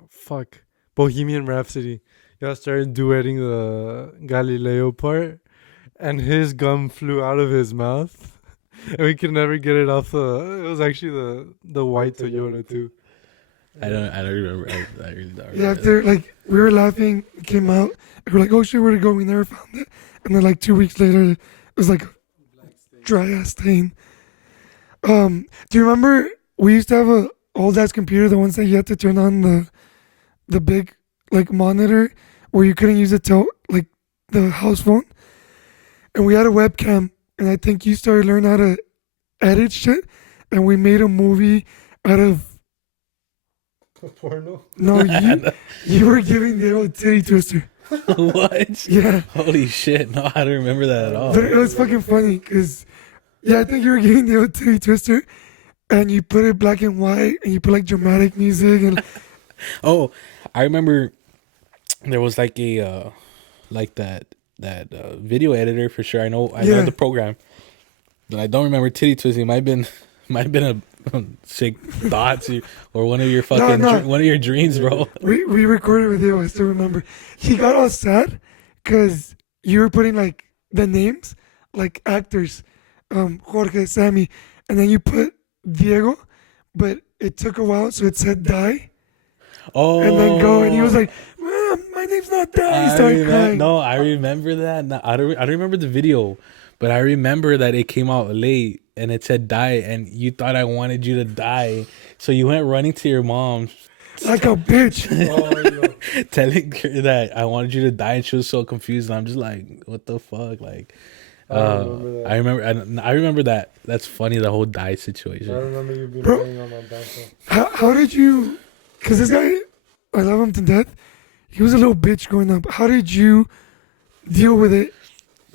Bohemian Rhapsody. Y'all started duetting the Galileo part, and his gum flew out of his mouth, and we could never get it off the. It was actually the white Toyota too. I don't remember. I really don't remember. Yeah, after, like, we were laughing, it came out, and we're like, oh shit, where'd it go? We never found it. And then, like, 2 weeks later, it was like a dry ass stain. Do you remember we used to have a old ass computer, the ones that you had to turn on the big, like, monitor where you couldn't use it to, like, the house phone? And we had a webcam, and I think you started learning how to edit shit, and we made a movie out of. Porno. No, you were giving the old titty twister. What? Yeah, Holy shit! No, I don't remember that at all. but it was fucking funny because, yeah, I think you were giving the old titty twister, and you put it black and white, and you put like dramatic music, and Oh, I remember there was like a like that video editor for sure. I know Yeah. the program, but I don't remember titty twisting. Might have been a sick thoughts or one of your fucking No. one of your dreams, bro. we recorded with you. I still remember. He got all sad because you were putting like the names, like actors, Jorge, Sammy, and then you put Diego, but it took a while, so it said die, Oh, and then go, and he was like, my name's not Die. He started crying. No, I remember that. No, I don't remember the video, but I remember that it came out late and it said die, and you thought I wanted you to die, so you went running to your mom, Like a bitch. Oh, telling her that I wanted you to die, and she was so confused. And I'm just like, what the fuck, like. I remember that. I remember that. That's funny. The whole die I situation. remember you being Bro. playing on my back. How did you? Because this guy, I love him to death. He was a little bitch growing up. How did you deal with it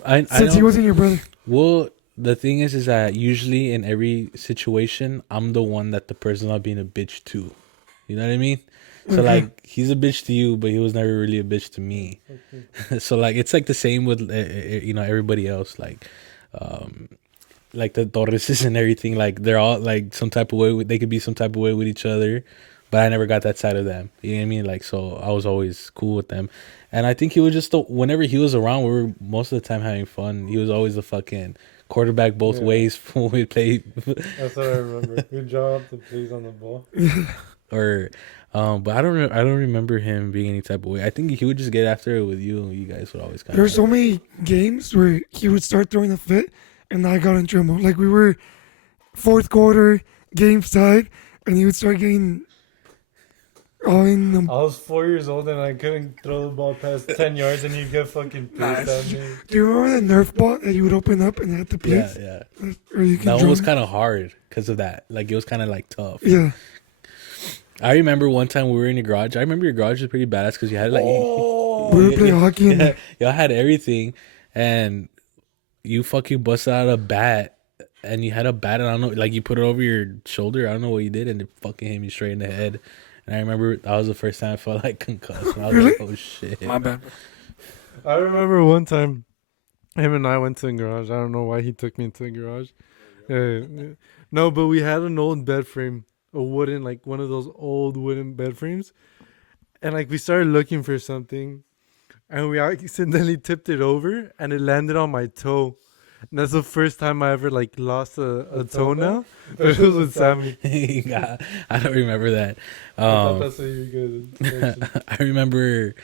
I since he don't- wasn't your brother? Well, the thing is that usually in every situation, I'm the one that the person's not being a bitch to. You know what I mean? So Okay. like, he's a bitch to you, but he was never really a bitch to me. So like, it's like the same with everybody else. Like the Torreses and everything. Like they're all like some type of way. They could be some type of way with each other, but I never got that side of them. You know what I mean? Like, so I was always cool with them. And I think he was just whenever he was around, we were most of the time having fun. He was always the fucking quarterback both Yeah. ways when we played. That's what I remember. Good job to plays on the ball. But I don't remember him being any type of way. I think he would just get after it with you. You guys would always kind There were of. so many games where he would start throwing a fit, and I got in trouble. Like we were fourth quarter, game tied, and he would start getting all in the. I was 4 years old and I couldn't throw the ball past 10 yards and you get fucking pissed at me. Do you remember the Nerf ball that you would open up and you had to Yeah, place? yeah. Or you can That one draw was it? kind of hard because of that. Like it was kind of like tough. Yeah. I remember one time we were in your garage. I remember your garage was pretty badass because you had like We were playing hockey in there. y'all had everything, and you fucking busted out a bat, and you had a bat, and I don't know, like you put it over your shoulder. I don't know what you did, and it fucking hit me straight in the head. And I remember that was the first time I felt like concussed. And I was Really? like, oh shit. My bad. I remember one time him and I went to the garage. I don't know why he took me into the garage. No, but we had an old bed frame, a wooden, like one of those old wooden bed frames. And like we started looking for something and we accidentally tipped it over and it landed on my toe. And that's the first time I ever like lost a toenail. But it was with Sammy. Yeah, I don't remember that. I thought Um, that's what you were gonna mention. I remember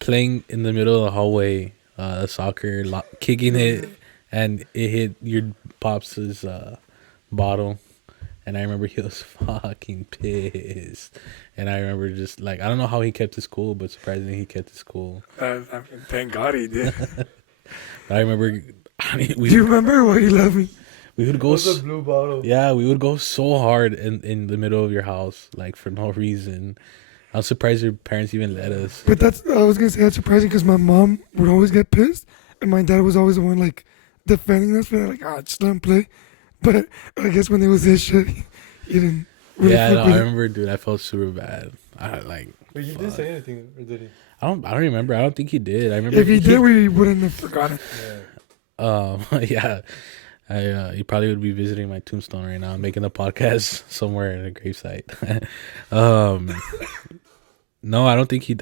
playing in the middle of the hallway, soccer, kicking it, and it hit your pops's bottle. And I remember he was fucking pissed. And I remember just like, I don't know how he kept his cool, but surprisingly he kept his cool. Thank God he did. But I remember, I mean, Do you remember why he left me? we would It go, was a blue bottle. yeah, we would go so hard in the middle of your house, like for no reason. I was surprised your parents even let us. But I was gonna say that's surprising because my mom would always get pissed, and my dad was always the one like defending us for that, like, just let him play. But I guess when it was his shit, he didn't really Yeah, fuck no, with I it. remember, dude. I felt super bad. I like. But you didn't say anything, or did he? I don't remember. I don't think he did. I remember If he did, we wouldn't have forgotten. Yeah. He probably would be visiting my tombstone right now, making a podcast somewhere in a gravesite. um, no, I don't think he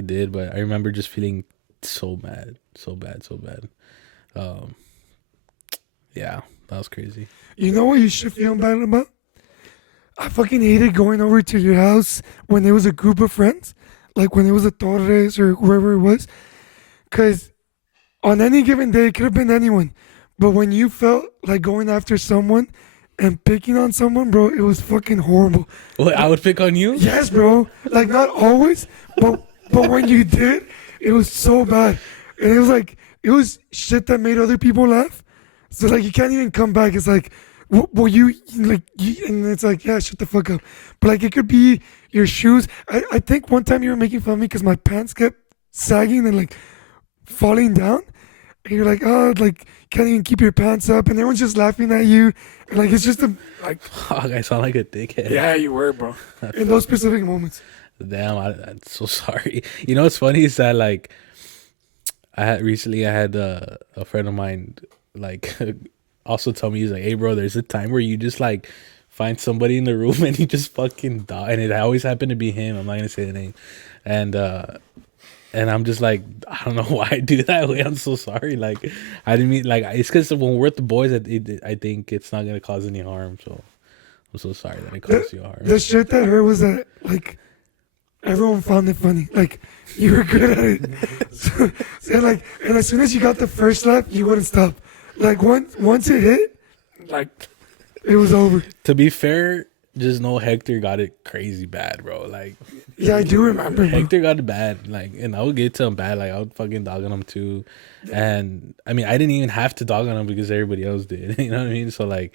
did. But I remember just feeling so mad, so bad, so bad. Um, yeah, that was crazy. You know what you should feel bad about? I fucking hated going over to your house when there was a group of friends, like when it was a Torres or whoever it was. Because on any given day, it could have been anyone. But when you felt like going after someone and picking on someone, bro, it was fucking horrible. What, I would pick on you? Yes, bro. Like, not always, but when you did, it was so bad. And it was like, it was shit that made other people laugh. So, like, you can't even come back. It's like, well, and it's like, yeah, shut the fuck up. But, like, it could be your shoes. I think one time you were making fun of me because my pants kept sagging and, like, falling down. And you're like, oh, like, can't even keep your pants up. And everyone's just laughing at you. And, like, it's just like, Fuck, I sound like a dickhead. yeah, you were, bro. In those specific moments. Damn, I'm so sorry. You know what's funny is that like I had a friend of mine like also tell me, he's like, hey bro, there's a time where you just like find somebody in the room and you just fucking die, and it always happened to be him. I'm not gonna say the name, and I'm just like, I don't know why I do that way. I'm so sorry. Like I didn't mean, like, it's because when we're with the boys, I think it's not gonna cause any harm. So I'm so sorry that it caused you harm. The shit that hurt was that, like, everyone found it funny. Like, you were good at it. And as soon as you got the first lap, you wouldn't stop. Like, once it hit, like, it was over. To be fair, just know Hector got it crazy bad, bro. Like, Yeah, I do remember. Bro. Hector got it bad. Like, and I would get to him bad. Like, I would fucking dog on him too. And I mean, I didn't even have to dog on him because everybody else did. You know what I mean? So like,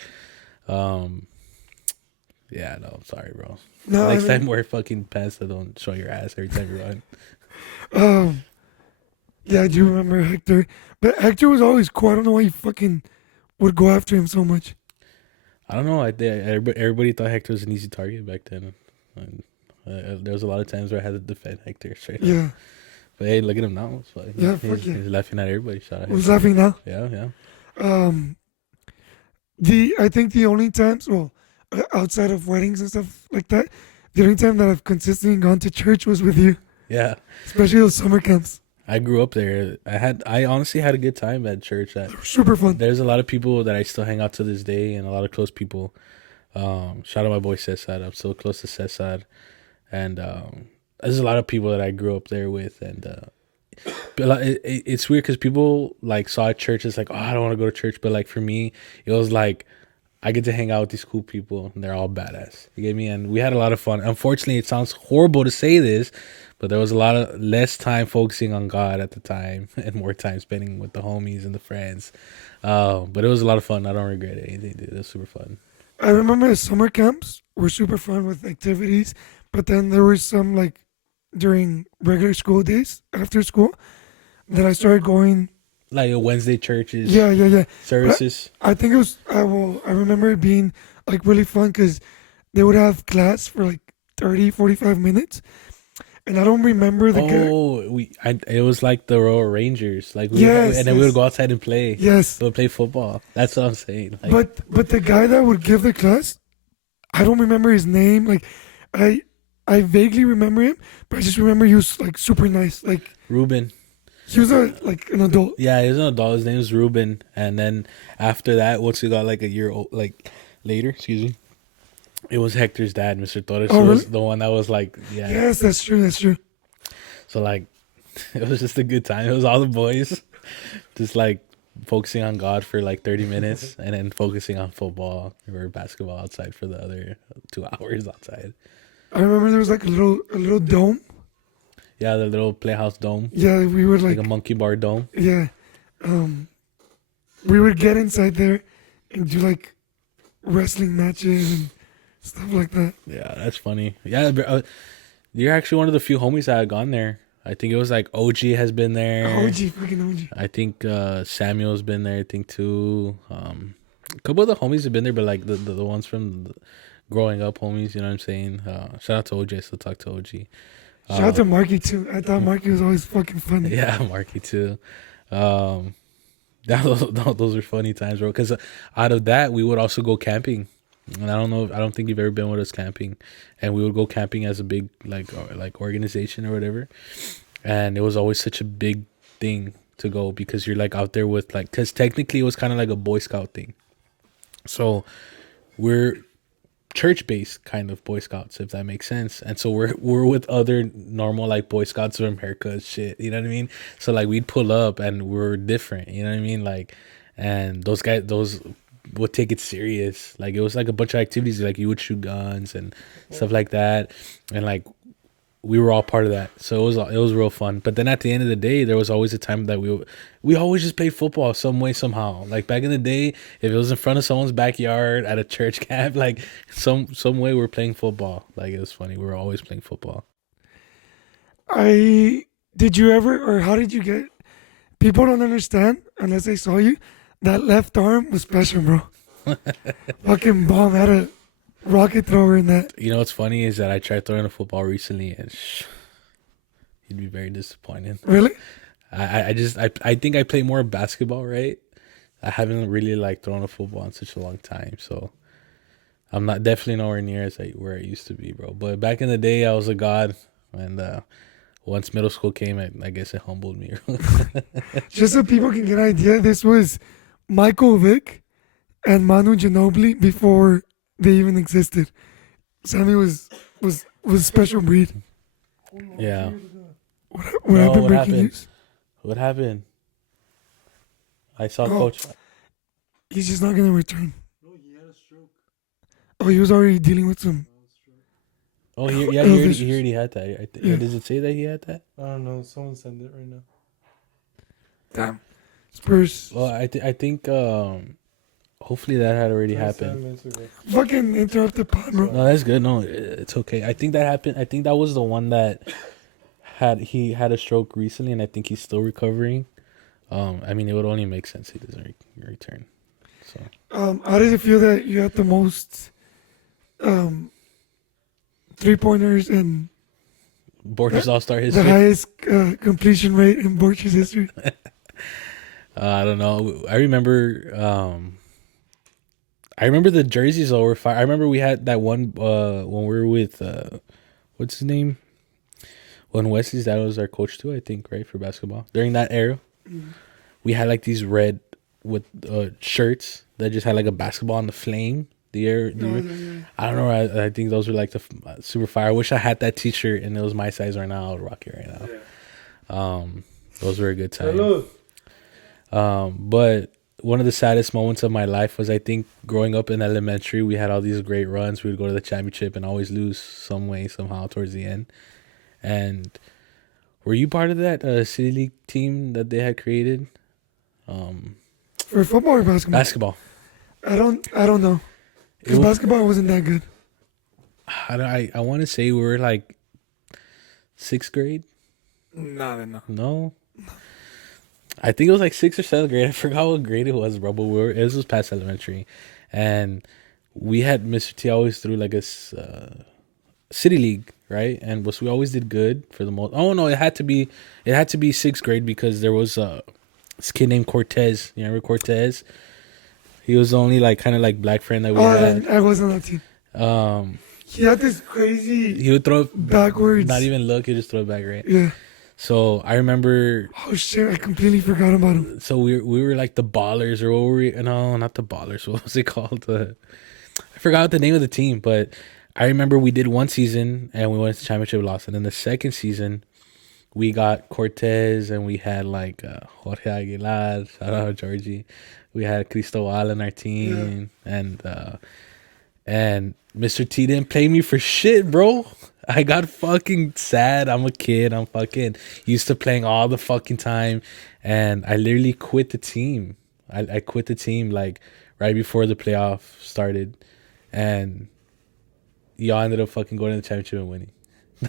yeah, no, I'm sorry, bro. No, Next time wear fucking pants that don't show your ass every time you run. Yeah, I do remember Hector. But Hector was always cool. I don't know why you fucking would go after him so much. I don't know. Everybody thought Hector was an easy target back then. And, there was a lot of times where I had to defend Hector straight up. Yeah. But hey, look at him now. So Yeah, fuck yeah. he's laughing at everybody. Shout out. Who's laughing now? Yeah, yeah. I think the only times, outside of weddings and stuff like that, the only time that I've consistently gone to church was with you, Yeah. especially those summer camps. I grew up there. I honestly had a good time at church. They were super fun. There's a lot of people that I still hang out to this day, and a lot of close people. Shout out my boy Cesar. I'm still close to Cesar, and there's a lot of people that I grew up there with, and it's weird because people like saw church as like, oh, I don't want to go to church, but like for me, it was like I get to hang out with these cool people, and they're all badass. You get me? And we had a lot of fun. Unfortunately, it sounds horrible to say this, but there was a lot of less time focusing on God at the time and more time spending with the homies and the friends. But it was a lot of fun. I don't regret it. Anything, dude. It was super fun. I remember the summer camps were super fun with activities, but then there was some like during regular school days after school that I started going. Like a Wednesday churches, Yeah. services. I think it was. I remember it being like really fun because they would have class for like 30, 45 minutes, and I don't remember the guy. It was like the Royal Rangers, like Yes, and then we yes. would go outside and play. Yes, We would play football. That's what I'm saying. Like, but the guy that would give the class, I don't remember his name. Like, I vaguely remember him, but I just remember he was like super nice. Like, Ruben. He was like an adult. Yeah, he was an adult. His name was Ruben. And then after that, once we got like a year old, like later, excuse me, it was Hector's dad, Mr. Torres. Oh, So it was really? the one that was like, yeah. Yes, that's true. That's true. So like, it was just a good time. It was all the boys, just like focusing on God for like 30 minutes, and then focusing on football or basketball outside for the other 2 hours outside. I remember there was like a little dome. Yeah, the little playhouse dome, Yeah, we would like like a monkey bar dome. yeah, we would get inside there and do like wrestling matches and stuff like that. Yeah, that's funny. Yeah, you're actually one of the few homies that had gone there. I think it was like OG has been there. OG, fucking OG. I think Samuel's been there. I think too. A couple of the homies have been there, but like the ones from growing up homies. You know what I'm saying? Shout out to OG. I still talk to OG. Shout out to Marky too. I thought Marky was always fucking funny. Yeah, Marky too. Those were funny times, bro. Because out of that, we would also go camping. And I don't think you've ever been with us camping. And we would go camping as a big like organization or whatever. And it was always such a big thing to go because you're like out there with like, because technically it was kind of like a Boy Scout thing. So we're church based kind of Boy Scouts, if that makes sense. And so we're with other normal like Boy Scouts of America shit, you know what I mean? So like we'd pull up and we're different, you know what I mean? Like, and those would take it serious. Like it was like a bunch of activities, like you would shoot guns and stuff like that, and like we were all part of that. So it was real fun. But then at the end of the day, there was always a time that we always just played football some way somehow. Like back in the day, if it was in front of someone's backyard at a church camp, like some way we're playing football. Like it was funny. We were always playing football. Did you ever, or how did you get? People don't understand unless they saw you. That left arm was special, bro. Fucking bomb had a rocket thrower in that. You know what's funny is that I tried throwing a football recently, and you'd be very disappointed. Really? I think I play more basketball, right? I haven't really like thrown a football in such a long time, so I'm not definitely nowhere near where I used to be, bro. But back in the day, I was a god, and once middle school came, I guess it humbled me. Just so people can get an idea, this was Michael Vick and Manu Ginobili before they even existed. Sammy was a special breed. Yeah. What No, happened? what Breaking happened? news. What happened? I saw Oh. Coach. He's just not gonna return. Oh, he was already dealing with some. Oh, he already had that. Yeah. Does it say that he had that? I don't know. Someone send it right now. Damn. Spurs. Well, I think hopefully that had already happened. Fucking interrupt the pod, bro. No, that's good. No, it's okay. I think that happened. I think that was the one that he had a stroke recently, and I think he's still recovering. I mean, it would only make sense he doesn't return. So How did it feel that you had the most 3-pointers and Borges All-Star the history. highest completion rate in Borges history? I don't know. I remember the jerseys though were fire. I remember we had that one when we were with what's his name? When Wesley's dad was our coach too, I think, right, for basketball. During that era, we had like these red with shirts that just had like a basketball on the flame. I don't know. I think those were like the super fire. I wish I had that T-shirt and it was my size right now. I would rock it right now. Those were a good time. Hello. But one of the saddest moments of my life was, I think, growing up in elementary, we had all these great runs. We would go to the championship and always lose some way, somehow towards the end. And were you part of that city league team that they had created? For football or basketball? Basketball. I don't know. Because basketball wasn't that good. I want to say we were like 6th grade. No. I think it was like 6th or 7th grade. I forgot what grade it was, bro. But it was past elementary, and we had Mr. T always threw like a city league, right? And we always did good for the most. Oh no, it had to be 6th grade because there was this kid named Cortez. You remember Cortez? He was the only like kind of like black friend that we had. I wasn't on that team. He had this crazy He would throw it backwards. not even look. He just throw it back, right? Yeah. So I remember. Oh shit! I completely forgot about him. So we were like the ballers, or what were we? No, not the ballers. What was it called? I forgot the name of the team, but I remember we did one season and we went to championship, lost, and then the second season we got Cortez and we had like Jorge Aguilar, shout out Georgie. We had Cristobal in our team, and Mr. T didn't play me for shit, bro. I got fucking sad. I'm a kid. I'm fucking used to playing all the fucking time. And I literally quit the team. I quit the team like right before the playoff started. And y'all ended up fucking going to the championship and winning.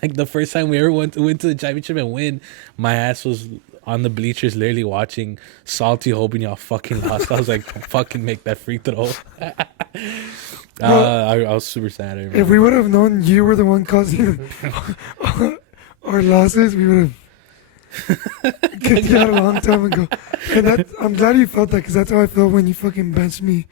Like the first time we ever went to the championship and win, my ass was on the bleachers literally watching Salty hoping y'all fucking lost. I was like, fucking make that free throw. I was super sad. I remember. If we would have known you were the one causing our losses, we would have kicked you out a long time ago. And I'm glad you felt that because that's how I felt when you fucking benched me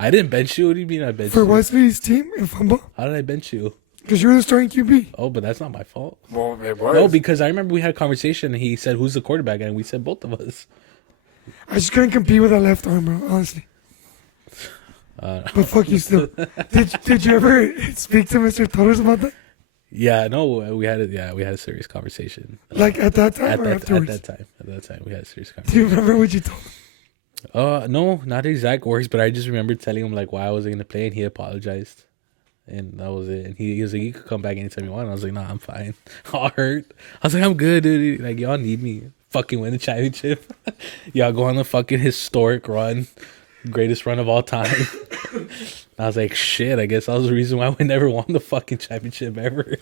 I didn't bench you. What do you mean I benched for you? Wesley's team in football. How did I bench you? Because you were the starting QB. Oh, but that's not my fault. Well, it was. No, because I remember we had a conversation and he said, who's the quarterback? And we said both of us. I just couldn't compete with that left arm, bro, honestly. But fuck you still. Did you ever speak to Mr. Torres about that? Yeah, no, we had a serious conversation. Like at that time or afterwards? At that time, we had a serious Do conversation. you remember what you told him? No, not exact words, but I just remember telling him like why I wasn't gonna play, and he apologized, and that was it. And he was like, "You could come back anytime you want." And I was like, "Nah, I'm fine." All hurt. I was like, "I'm good, dude. Like y'all need me. Fucking win the championship. Y'all go on the fucking historic run, greatest run of all time." I was like, "Shit, I guess that was the reason why we never won the fucking championship ever."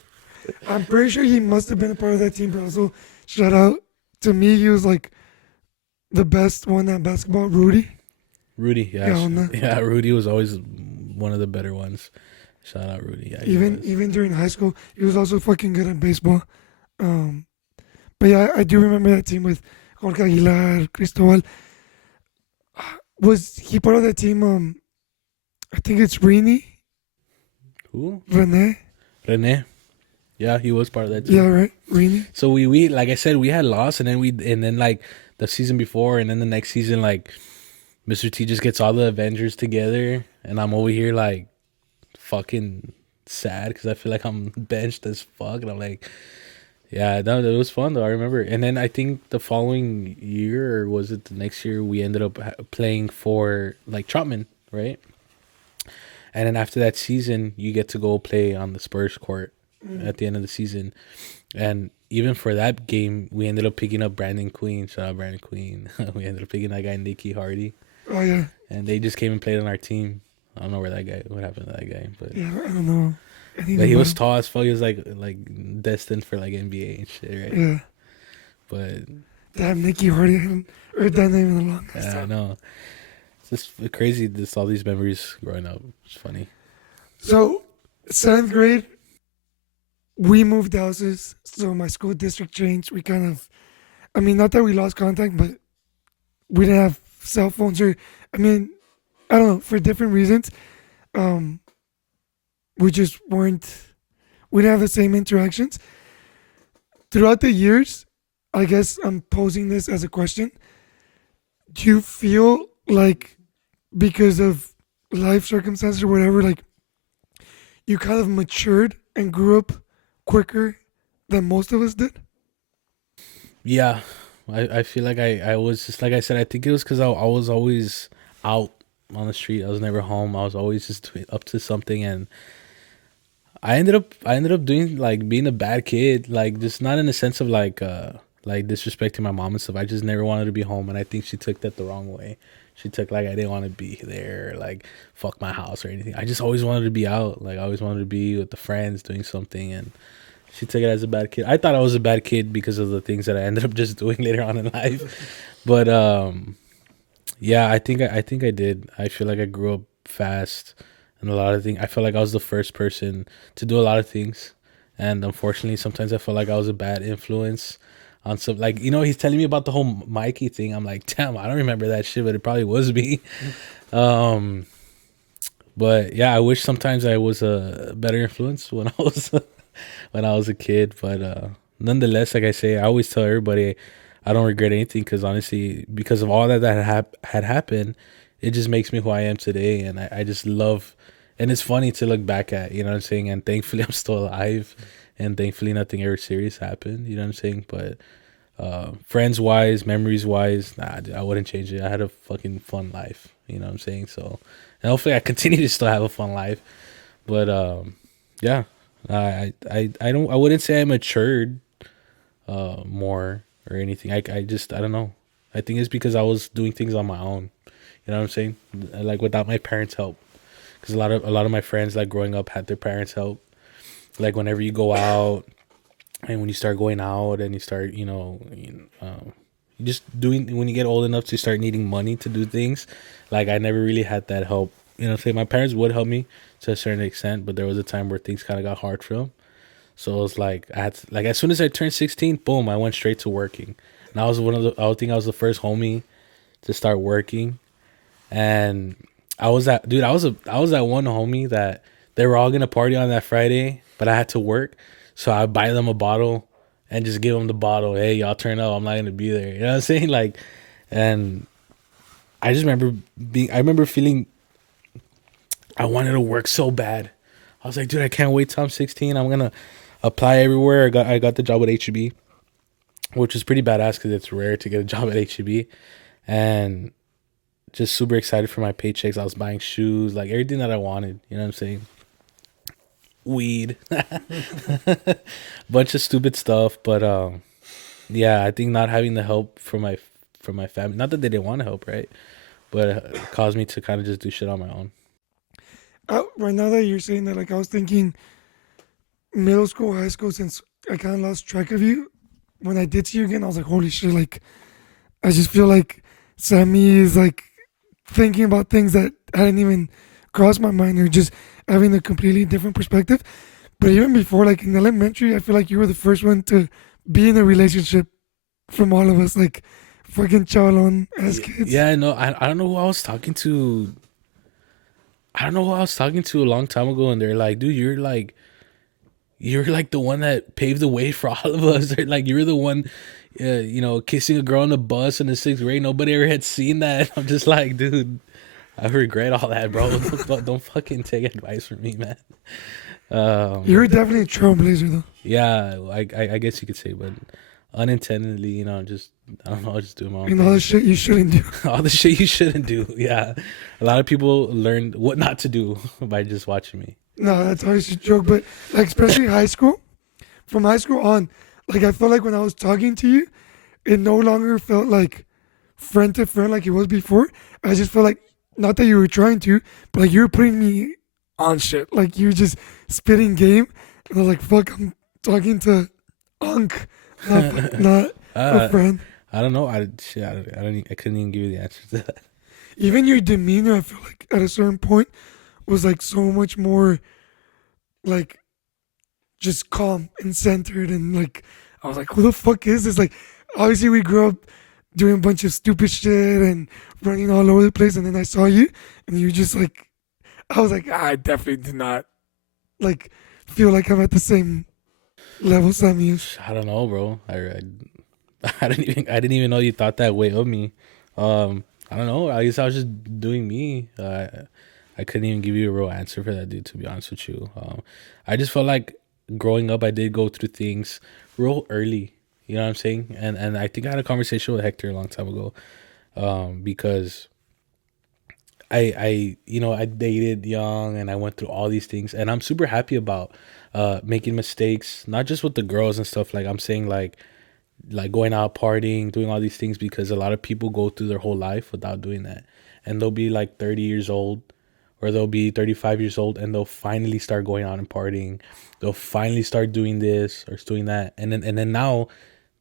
I'm pretty sure he must have been a part of that team, but also shout out to me. He was like the best one at basketball, Rudy. Rudy, yeah, Rudy was always one of the better ones. Shout out Rudy. Yeah, Even during high school, he was also fucking good at baseball. But yeah, I do remember that team with Jorge Aguilar, Cristobal. Was he part of that team? I think it's Who? Rene. Yeah, he was part of that team. Yeah, right, Rini. So we like I said, we had lost, and then like the season before, and then the next season, like Mr. T just gets all the Avengers together, and I'm over here like fucking sad because I feel like I'm benched as fuck, and I'm like, yeah, that it was fun though. I remember, and then I think the following year, or was it the next year, we ended up playing for like Trotman, right? And then after that season, you get to go play on the Spurs court at the end of the season. And even for that game, we ended up picking up Brandon Queen. Shout out Brandon Queen. We ended up picking that guy, Nicky Hardy. Oh yeah. And they just came and played on our team. I don't know what happened to that guy, but Yeah, I don't know. but he was tall as fuck. He was like destined for like NBA and shit, right? Yeah. But Damn, Nicky Hardy hadn't heard that name in the longest yeah, I time. know. It's just crazy. All these memories growing up. It's funny. So, 7th grade, we moved houses. So my school district changed. We kind of, I mean, not that we lost contact, but we didn't have cell phones or, I mean, I don't know, for different reasons. We just we didn't have the same interactions. Throughout the years, I guess I'm posing this as a question. Do you feel like because of life circumstances or whatever, like you kind of matured and grew up quicker than most of us did? Yeah, I feel like I was just like I said. I think it was because I was always out on the street. I was never home. I was always just up to something, and I ended up doing like being a bad kid. Like just not in the sense of like disrespecting my mom and stuff. I just never wanted to be home, and I think she took that the wrong way. She took like I didn't want to be there, like fuck my house or anything. I just always wanted to be out. Like I always wanted to be with the friends doing something, and she took it as a bad kid. I thought I was a bad kid because of the things that I ended up just doing later on in life. But yeah, I think I did. I feel like I grew up fast and a lot of things. I felt like I was the first person to do a lot of things, and unfortunately, sometimes I felt like I was a bad influence on some. Like he's telling me about the whole Mikey thing. I'm like, damn, I don't remember that shit, but it probably was me. But yeah, I wish sometimes I was a better influence when I was when I was a kid. But nonetheless, like I say, I always tell everybody I don't regret anything because honestly, because of all had happened, it just makes me who I am today, and I just love. And it's funny to look back at, you know what I'm saying? And thankfully, I'm still alive, and thankfully, nothing ever serious happened, you know what I'm saying? But friends wise, memories wise, nah, dude, I wouldn't change it. I had a fucking fun life, you know what I'm saying? So, and hopefully, I continue to still have a fun life. But yeah, I wouldn't say I matured more or anything. I just I don't know. I think it's because I was doing things on my own. You know what I'm saying? Like without my parents' help. Because a lot of my friends like growing up had their parents' help. Like whenever you go out and when you start going out and you start you just doing when you get old enough to start needing money to do things. Like I never really had that help. You know, what I'm saying my parents would help me to a certain extent, but there was a time where things kind of got hard for them. So it was like I had to, like as soon as I turned 16, boom, I went straight to working. And I was one of the I think I was the first homie to start working. And I was that one homie that they were all gonna party on that Friday, but I had to work. So I buy them a bottle and just give them the bottle. Hey, y'all turn up. I'm not gonna be there. You know what I'm saying? Like, and I remember feeling I wanted to work so bad. I was like, dude, I can't wait till I'm 16. I'm gonna apply everywhere. I got the job at HEB, which is pretty badass because it's rare to get a job at HEB, and just super excited for my paychecks. I was buying shoes, like everything that I wanted. You know what I'm saying? Weed, bunch of stupid stuff. But yeah, I think not having the help from my family. Not that they didn't want to help, right? But it caused me to kind of just do shit on my own. Right now that you're saying that, like I was thinking middle school, high school, since I kind of lost track of you. When I did see you again, I was like, holy shit! Like I just feel like Sammy is like thinking about things that hadn't even crossed my mind, or just having a completely different perspective. But even before, like in elementary, I feel like you were the first one to be in a relationship from all of us, like fucking chalon as kids. Yeah, no, I don't know who I was talking to. I don't know who I was talking to a long time ago, and they're like, dude, you're like the one that paved the way for all of us. They're like, you're the one, kissing a girl on the bus in the sixth grade. Nobody ever had seen that. I'm just like, dude, I regret all that, bro. Don't fucking take advice from me, man. You were definitely a trailblazer, though. Yeah, I guess you could say, but unintentionally, just I don't know, I just do my own And all the thing. shit you shouldn't do. All the shit you shouldn't do. Yeah, a lot of people learned what not to do by just watching me. No, that's always a joke. But like, especially high school, from high school on, like I felt like when I was talking to you, it no longer felt like friend to friend like it was before. I just felt like not that you were trying to, but like you were putting me on shit. Like you were just spitting game, and I was like, "Fuck, I'm talking to Unc, not a uh, friend." I don't know. I couldn't even give you the answer to that. Even your demeanor, I feel like at a certain point was like so much more like just calm and centered, and like I was like, "Who the fuck is this?" Like, obviously we grew up doing a bunch of stupid shit and running all over the place, and then I saw you, and you just like, I was like, I definitely did not like feel like I'm at the same level Sam is. I don't know, bro. I didn't even know you thought that way of me. I don't know. I guess I was just doing me. I couldn't even give you a real answer for that, dude. To be honest with you, I just felt like growing up, I did go through things real early. You know what I'm saying? And I think I had a conversation with Hector a long time ago. Because I dated young and I went through all these things, and I'm super happy about making mistakes, not just with the girls and stuff. Like I'm saying, like going out partying, doing all these things, because a lot of people go through their whole life without doing that. And they'll be like 30 years old or they'll be 35 years old and they'll finally start going out and partying. They'll finally start doing this or doing that. And then now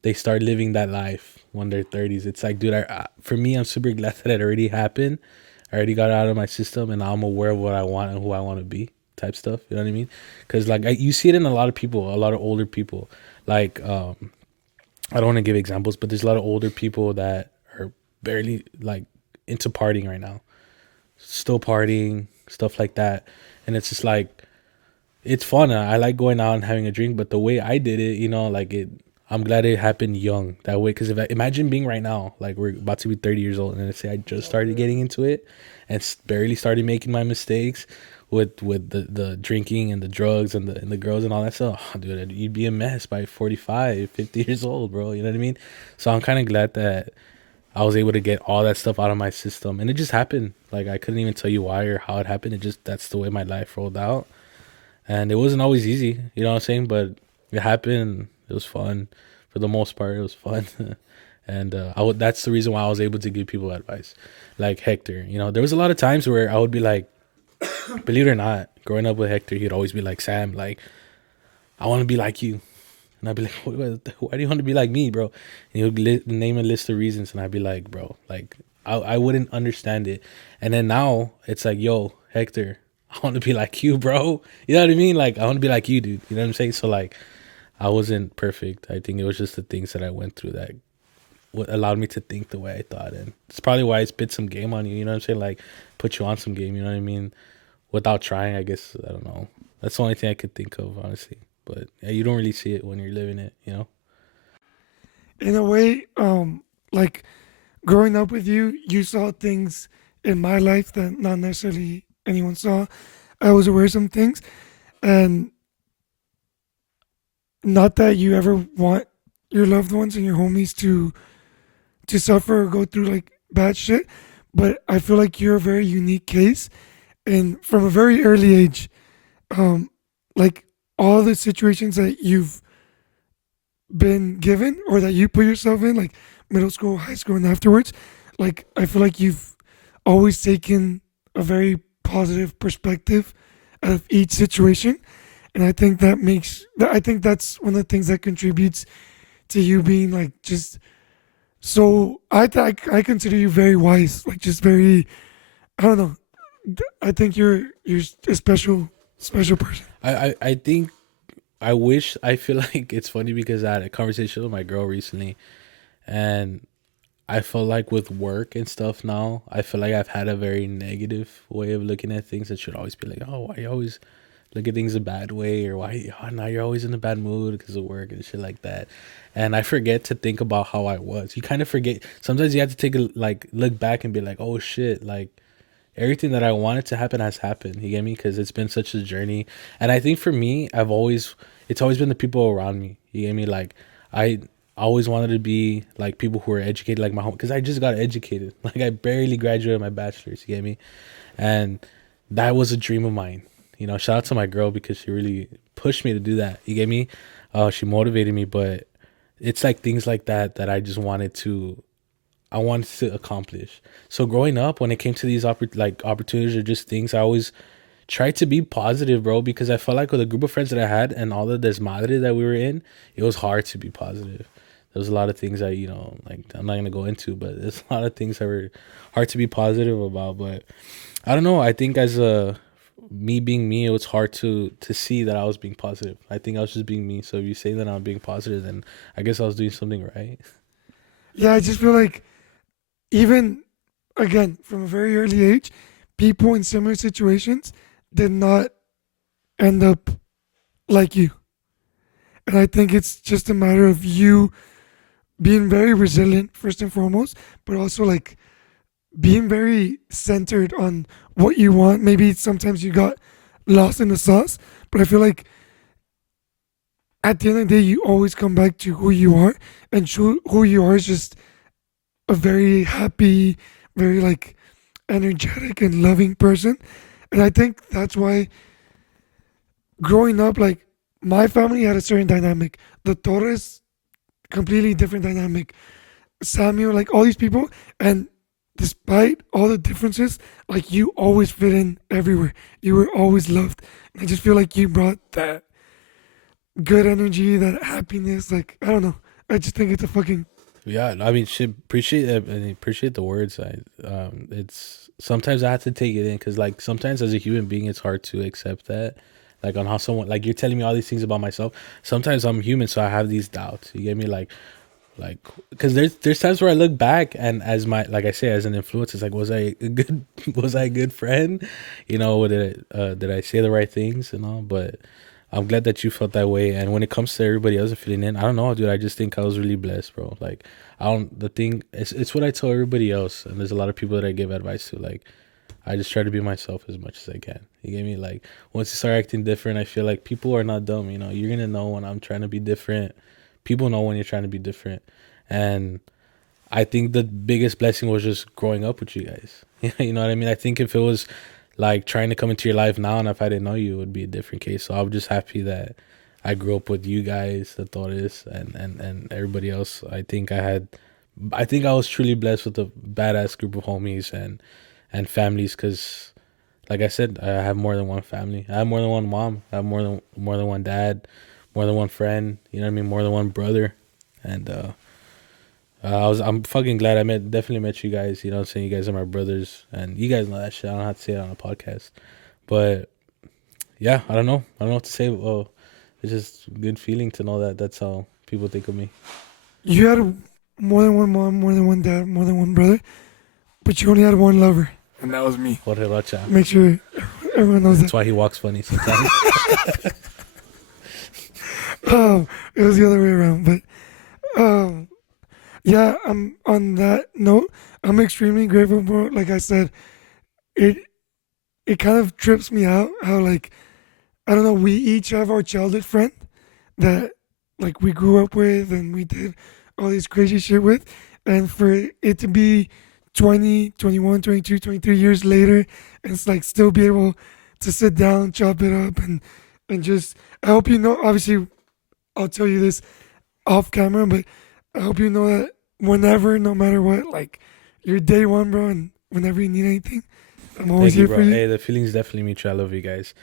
they start living that life when they're 30s. It's like, dude, for me, I'm super glad that it already happened. I already got it out of my system and now I'm aware of what I want and who I want to be type stuff. You know what I mean? Because like you see it in a lot of people, a lot of older people. Like, I don't want to give examples, but there's a lot of older people that are barely like into partying right now, still partying, stuff like that. And it's just like, it's fun. I like going out and having a drink, but the way I did it, like it. I'm glad it happened young that way. Because if imagine being right now, like we're about to be 30 years old, and let's say I just started getting into it, and barely started making my mistakes with the drinking and the drugs and the girls and all that stuff. Oh, dude, you'd be a mess by 45, 50 years old, bro. You know what I mean? So I'm kind of glad that I was able to get all that stuff out of my system, and it just happened. Like I couldn't even tell you why or how it happened. It just that's the way my life rolled out, and it wasn't always easy. You know what I'm saying? But it happened. It was fun. For the most part, it was fun, and that's the reason why I was able to give people advice, like Hector. You know, there was a lot of times where I would be like, believe it or not, growing up with Hector, he'd always be like, Sam, like I want to be like you. And I'd be like, why do you want to be like me, bro? And he would name a list of reasons. And I'd be like, bro, like, I wouldn't understand it. And then now it's like, yo, Hector, I want to be like you, bro. You know what I mean? Like, I want to be like you, dude. You know what I'm saying? So, like, I wasn't perfect. I think it was just the things that I went through that what allowed me to think the way I thought. And it's probably why I spit some game on you. You know what I'm saying? Like, put you on some game. You know what I mean? Without trying, I guess. I don't know. That's the only thing I could think of, honestly. But yeah, you don't really see it when you're living it, you know? In a way, like growing up with you, you saw things in my life that not necessarily anyone saw. I was aware of some things, and not that you ever want your loved ones and your homies to suffer or go through like bad shit, but I feel like you're a very unique case, and from a very early age, um, like all the situations that you've been given or that you put yourself in, like middle school, high school, and afterwards, like I feel like you've always taken a very positive perspective out of each situation. And I think I think that's one of the things that contributes to you being like just so, I consider you very wise, like just very, I don't know. I think you're a special person. I think I wish I feel like it's funny because I had a conversation with my girl recently, and I feel like with work and stuff now, I feel like I've had a very negative way of looking at things. That should always be like, oh, why you always look at things a bad way, or why now you're always in a bad mood because of work and shit like that. And I forget to think about how I was. You kind of forget. Sometimes you have to take a like look back and be like, oh shit, like everything that I wanted to happen has happened. You get me? Because it's been such a journey. And I think for me, it's always been the people around me. You get me? Like, I always wanted to be like people who are educated, like my home, because I just got educated. Like, I barely graduated my bachelor's. You get me? And that was a dream of mine. You know, shout out to my girl because she really pushed me to do that. You get me? She motivated me, but it's like things like that that I wanted to accomplish. So growing up, when it came to these opportunities or just things, I always tried to be positive, bro, because I felt like with a group of friends that I had and all the desmadre that we were in, it was hard to be positive. There was a lot of things that, like I'm not gonna go into, but there's a lot of things that were hard to be positive about. But I don't know. I think as a me being me, it was hard to see that I was being positive. I think I was just being me. So if you say that I'm being positive, then I guess I was doing something right. Yeah, I just feel like even again from a very early age, people in similar situations did not end up like you. And I think it's just a matter of you being very resilient first and foremost, but also like being very centered on what you want. Maybe sometimes you got lost in the sauce, but I feel like at the end of the day, you always come back to who you are, and who you are is just a very happy, very like energetic and loving person. And I think that's why growing up, like my family had a certain dynamic. The Torres, completely different dynamic. Samuel, like all these people, and despite all the differences, like you always fit in everywhere. You were always loved. And I just feel like you brought that good energy, that happiness. Like I don't know. I just think it's a fucking Yeah, I mean, shit, appreciate it and appreciate the words. It's sometimes I have to take it in because, like, sometimes as a human being, it's hard to accept that, like, on how someone, like, you're telling me all these things about myself. Sometimes I'm human, so I have these doubts. You get me, like, because there's times where I look back and as my, like I say, as an influence, it's like, was I a good, was I a good friend? You know, did I say the right things and all? But I'm glad that you felt that way. And when it comes to everybody else feeling in, I don't know, dude. I just think I was really blessed, bro. Like, I don't. The thing, it's what I tell everybody else, and there's a lot of people that I give advice to. Like, I just try to be myself as much as I can. You get me? Like, once you start acting different, I feel like people are not dumb. You know, you're gonna know when I'm trying to be different. People know when you're trying to be different, and I think the biggest blessing was just growing up with you guys. You know what I mean? I think if it was like trying to come into your life now, and if I didn't know you, it would be a different case. So I'm just happy that I grew up with you guys, the Torres, and everybody else. I think I was truly blessed with a badass group of homies and families. Cause like I said, I have more than one family. I have more than one mom. I have more than one dad, more than one friend. You know what I mean? More than one brother, and I'm fucking glad definitely met you guys. You know what I'm saying? You guys are my brothers, and you guys know that shit. I don't have to say it on a podcast, but yeah, I don't know. I don't know what to say. Oh, it's just a good feeling to know that that's how people think of me. You had more than one mom, more than one dad, more than one brother, but you only had one lover, and that was me. Jorge Rocha. Make sure everyone knows That's that. why he walks funny sometimes. It was the other way around, but yeah. On that note, I'm extremely grateful, bro. Like I said, it it kind of trips me out how, like, I don't know, we each have our childhood friend that, like, we grew up with and we did all this crazy shit with, and for it to be 20, 21, 22, 23 years later, and it's like still be able to sit down, chop it up, and just, I hope you know, obviously I'll tell you this off camera, but I hope you know that whenever, no matter what, like, you're day one, bro, and whenever you need anything, I'm always Thank you, here bro. for you. Hey, the feeling's definitely mutual. I love you guys.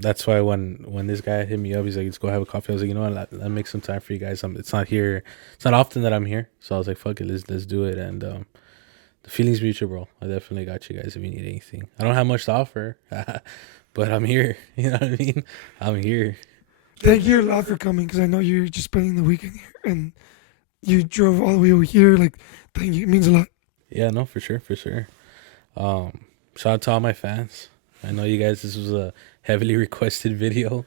That's why when this guy hit me up, he's like, "Let's go have a coffee." I was like, "You know what? Let make some time for you guys. It's not here. It's not often that I'm here." So I was like, "Fuck it, let's do it." And the feeling's mutual, bro. I definitely got you guys if you need anything. I don't have much to offer, but I'm here. You know what I mean? I'm here. Thank you a lot for coming, because I know you're just spending the weekend here and you drove all the way over here. Like, thank you. It means a lot. Yeah, no, for sure, for sure. Shout out to all my fans. I know you guys. This was a heavily requested video.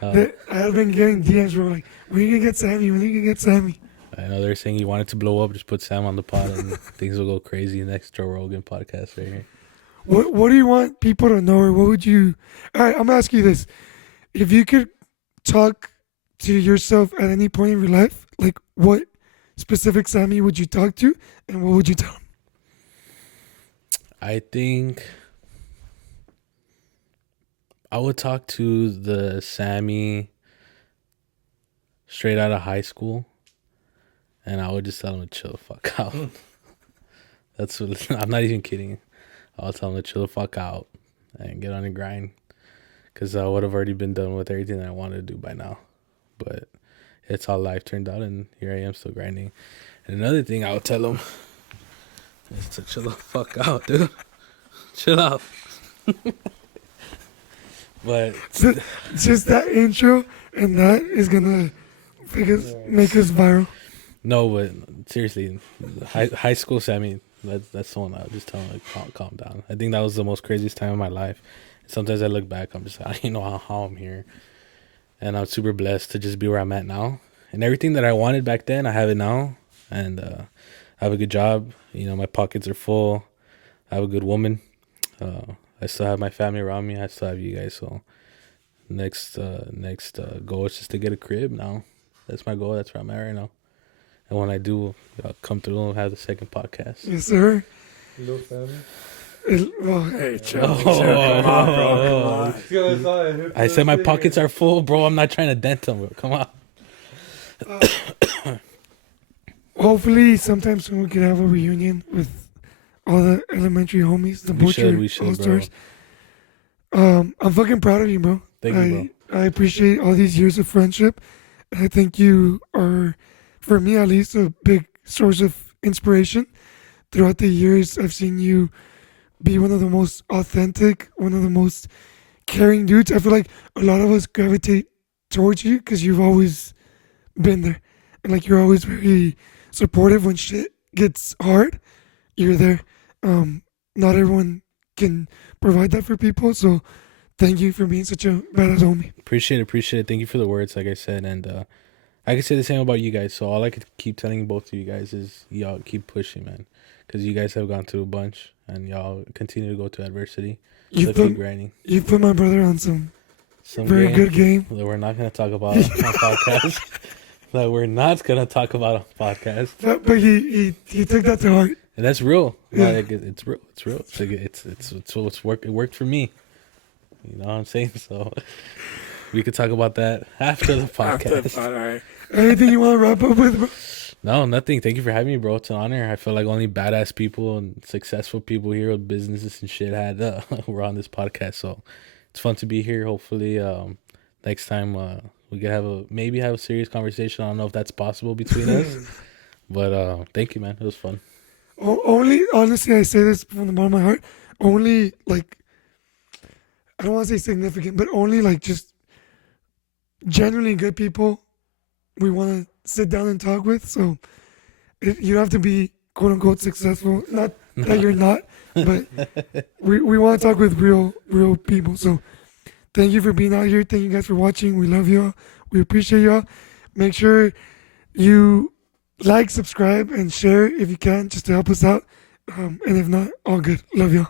I have been getting DMs, bro. Like, when are you gonna get Sammy? When are you gonna get Sammy? I know they're saying you want it to blow up. Just put Sam on the pod and things will go crazy. Next Joe Rogan podcast right here. What do you want people to know, or what would you? All right, I'm gonna ask you this: if you could talk to yourself at any point in your life, like, what specific Sammy would you talk to, and what would you tell him? I think I would talk to the Sammy straight out of high school, and I would just tell him to chill the fuck out. That's what, I'm not even kidding. I'll tell him to chill the fuck out and get on the grind, because I would have already been done with everything that I wanted to do by now. But it's how life turned out, and here I am still grinding. And another thing I would tell him is to chill the fuck out, dude. Chill out. But Just that intro, and that is gonna make us viral. no, but seriously, high school Sammy, that's the one I would just tell him, like, calm down. I think that was the most craziest time of my life. Sometimes I look back, I'm just, I don't know how I'm here, and I'm super blessed to just be where I'm at now. And everything that I wanted back then, I have it now, and I have a good job. You know, my pockets are full. I have a good woman. I still have my family around me. I still have you guys. So next goal is just to get a crib now. That's my goal. That's where I'm at right now. And when I do, I'll come through and have the second podcast. Yes, sir. Little family. Hey, chill. I said my pockets are full, bro. I'm not trying to dent them, bro. Come on. Hopefully, sometime soon we can have a reunion with all the elementary homies, the Butcher We should, bro. All-Stars. I'm fucking proud of you, bro. Thank you, bro. I appreciate all these years of friendship. And I think you are, for me at least, a big source of inspiration. Throughout the years, I've seen you be one of the most authentic, one of the most caring dudes. I feel like a lot of us gravitate towards you because you've always been there. And, like, you're always very supportive when shit gets hard. You're there. Not everyone can provide that for people. So thank you for being such a badass homie. Appreciate it. Thank you for the words, like I said, and I can say the same about you guys. So all I could keep telling both of you guys is y'all keep pushing, man, because you guys have gone through a bunch, and y'all continue to go through adversity. You So put keep grinding. you put my brother on some very game good game. that we're not gonna talk about on podcast. That we're not gonna talk about on podcast, But he took that to heart. and that's real. Yeah. Like, it's real. It's real. It's what's work. It worked for me. You know what I'm saying? So we could talk about that after the podcast. All right. Anything you want to wrap up with, bro? No, nothing. Thank you for having me, bro. It's an honor. I feel like only badass people and successful people here with businesses and shit were on this podcast. So it's fun to be here. Hopefully, next time we could maybe have a serious conversation. I don't know if that's possible between us, but thank you, man. It was fun. Only, honestly, I say this from the bottom of my heart. Only, like, I don't want to say significant, but only, like, just genuinely good people we want to sit down and talk with. So you don't have to be quote unquote successful. Not that you're not, but we want to talk with real people. So thank you for being out here. Thank you guys for watching. We love y'all. We appreciate y'all. Make sure you like, subscribe, and share if you can, just to help us out. And if not, all good. Love y'all.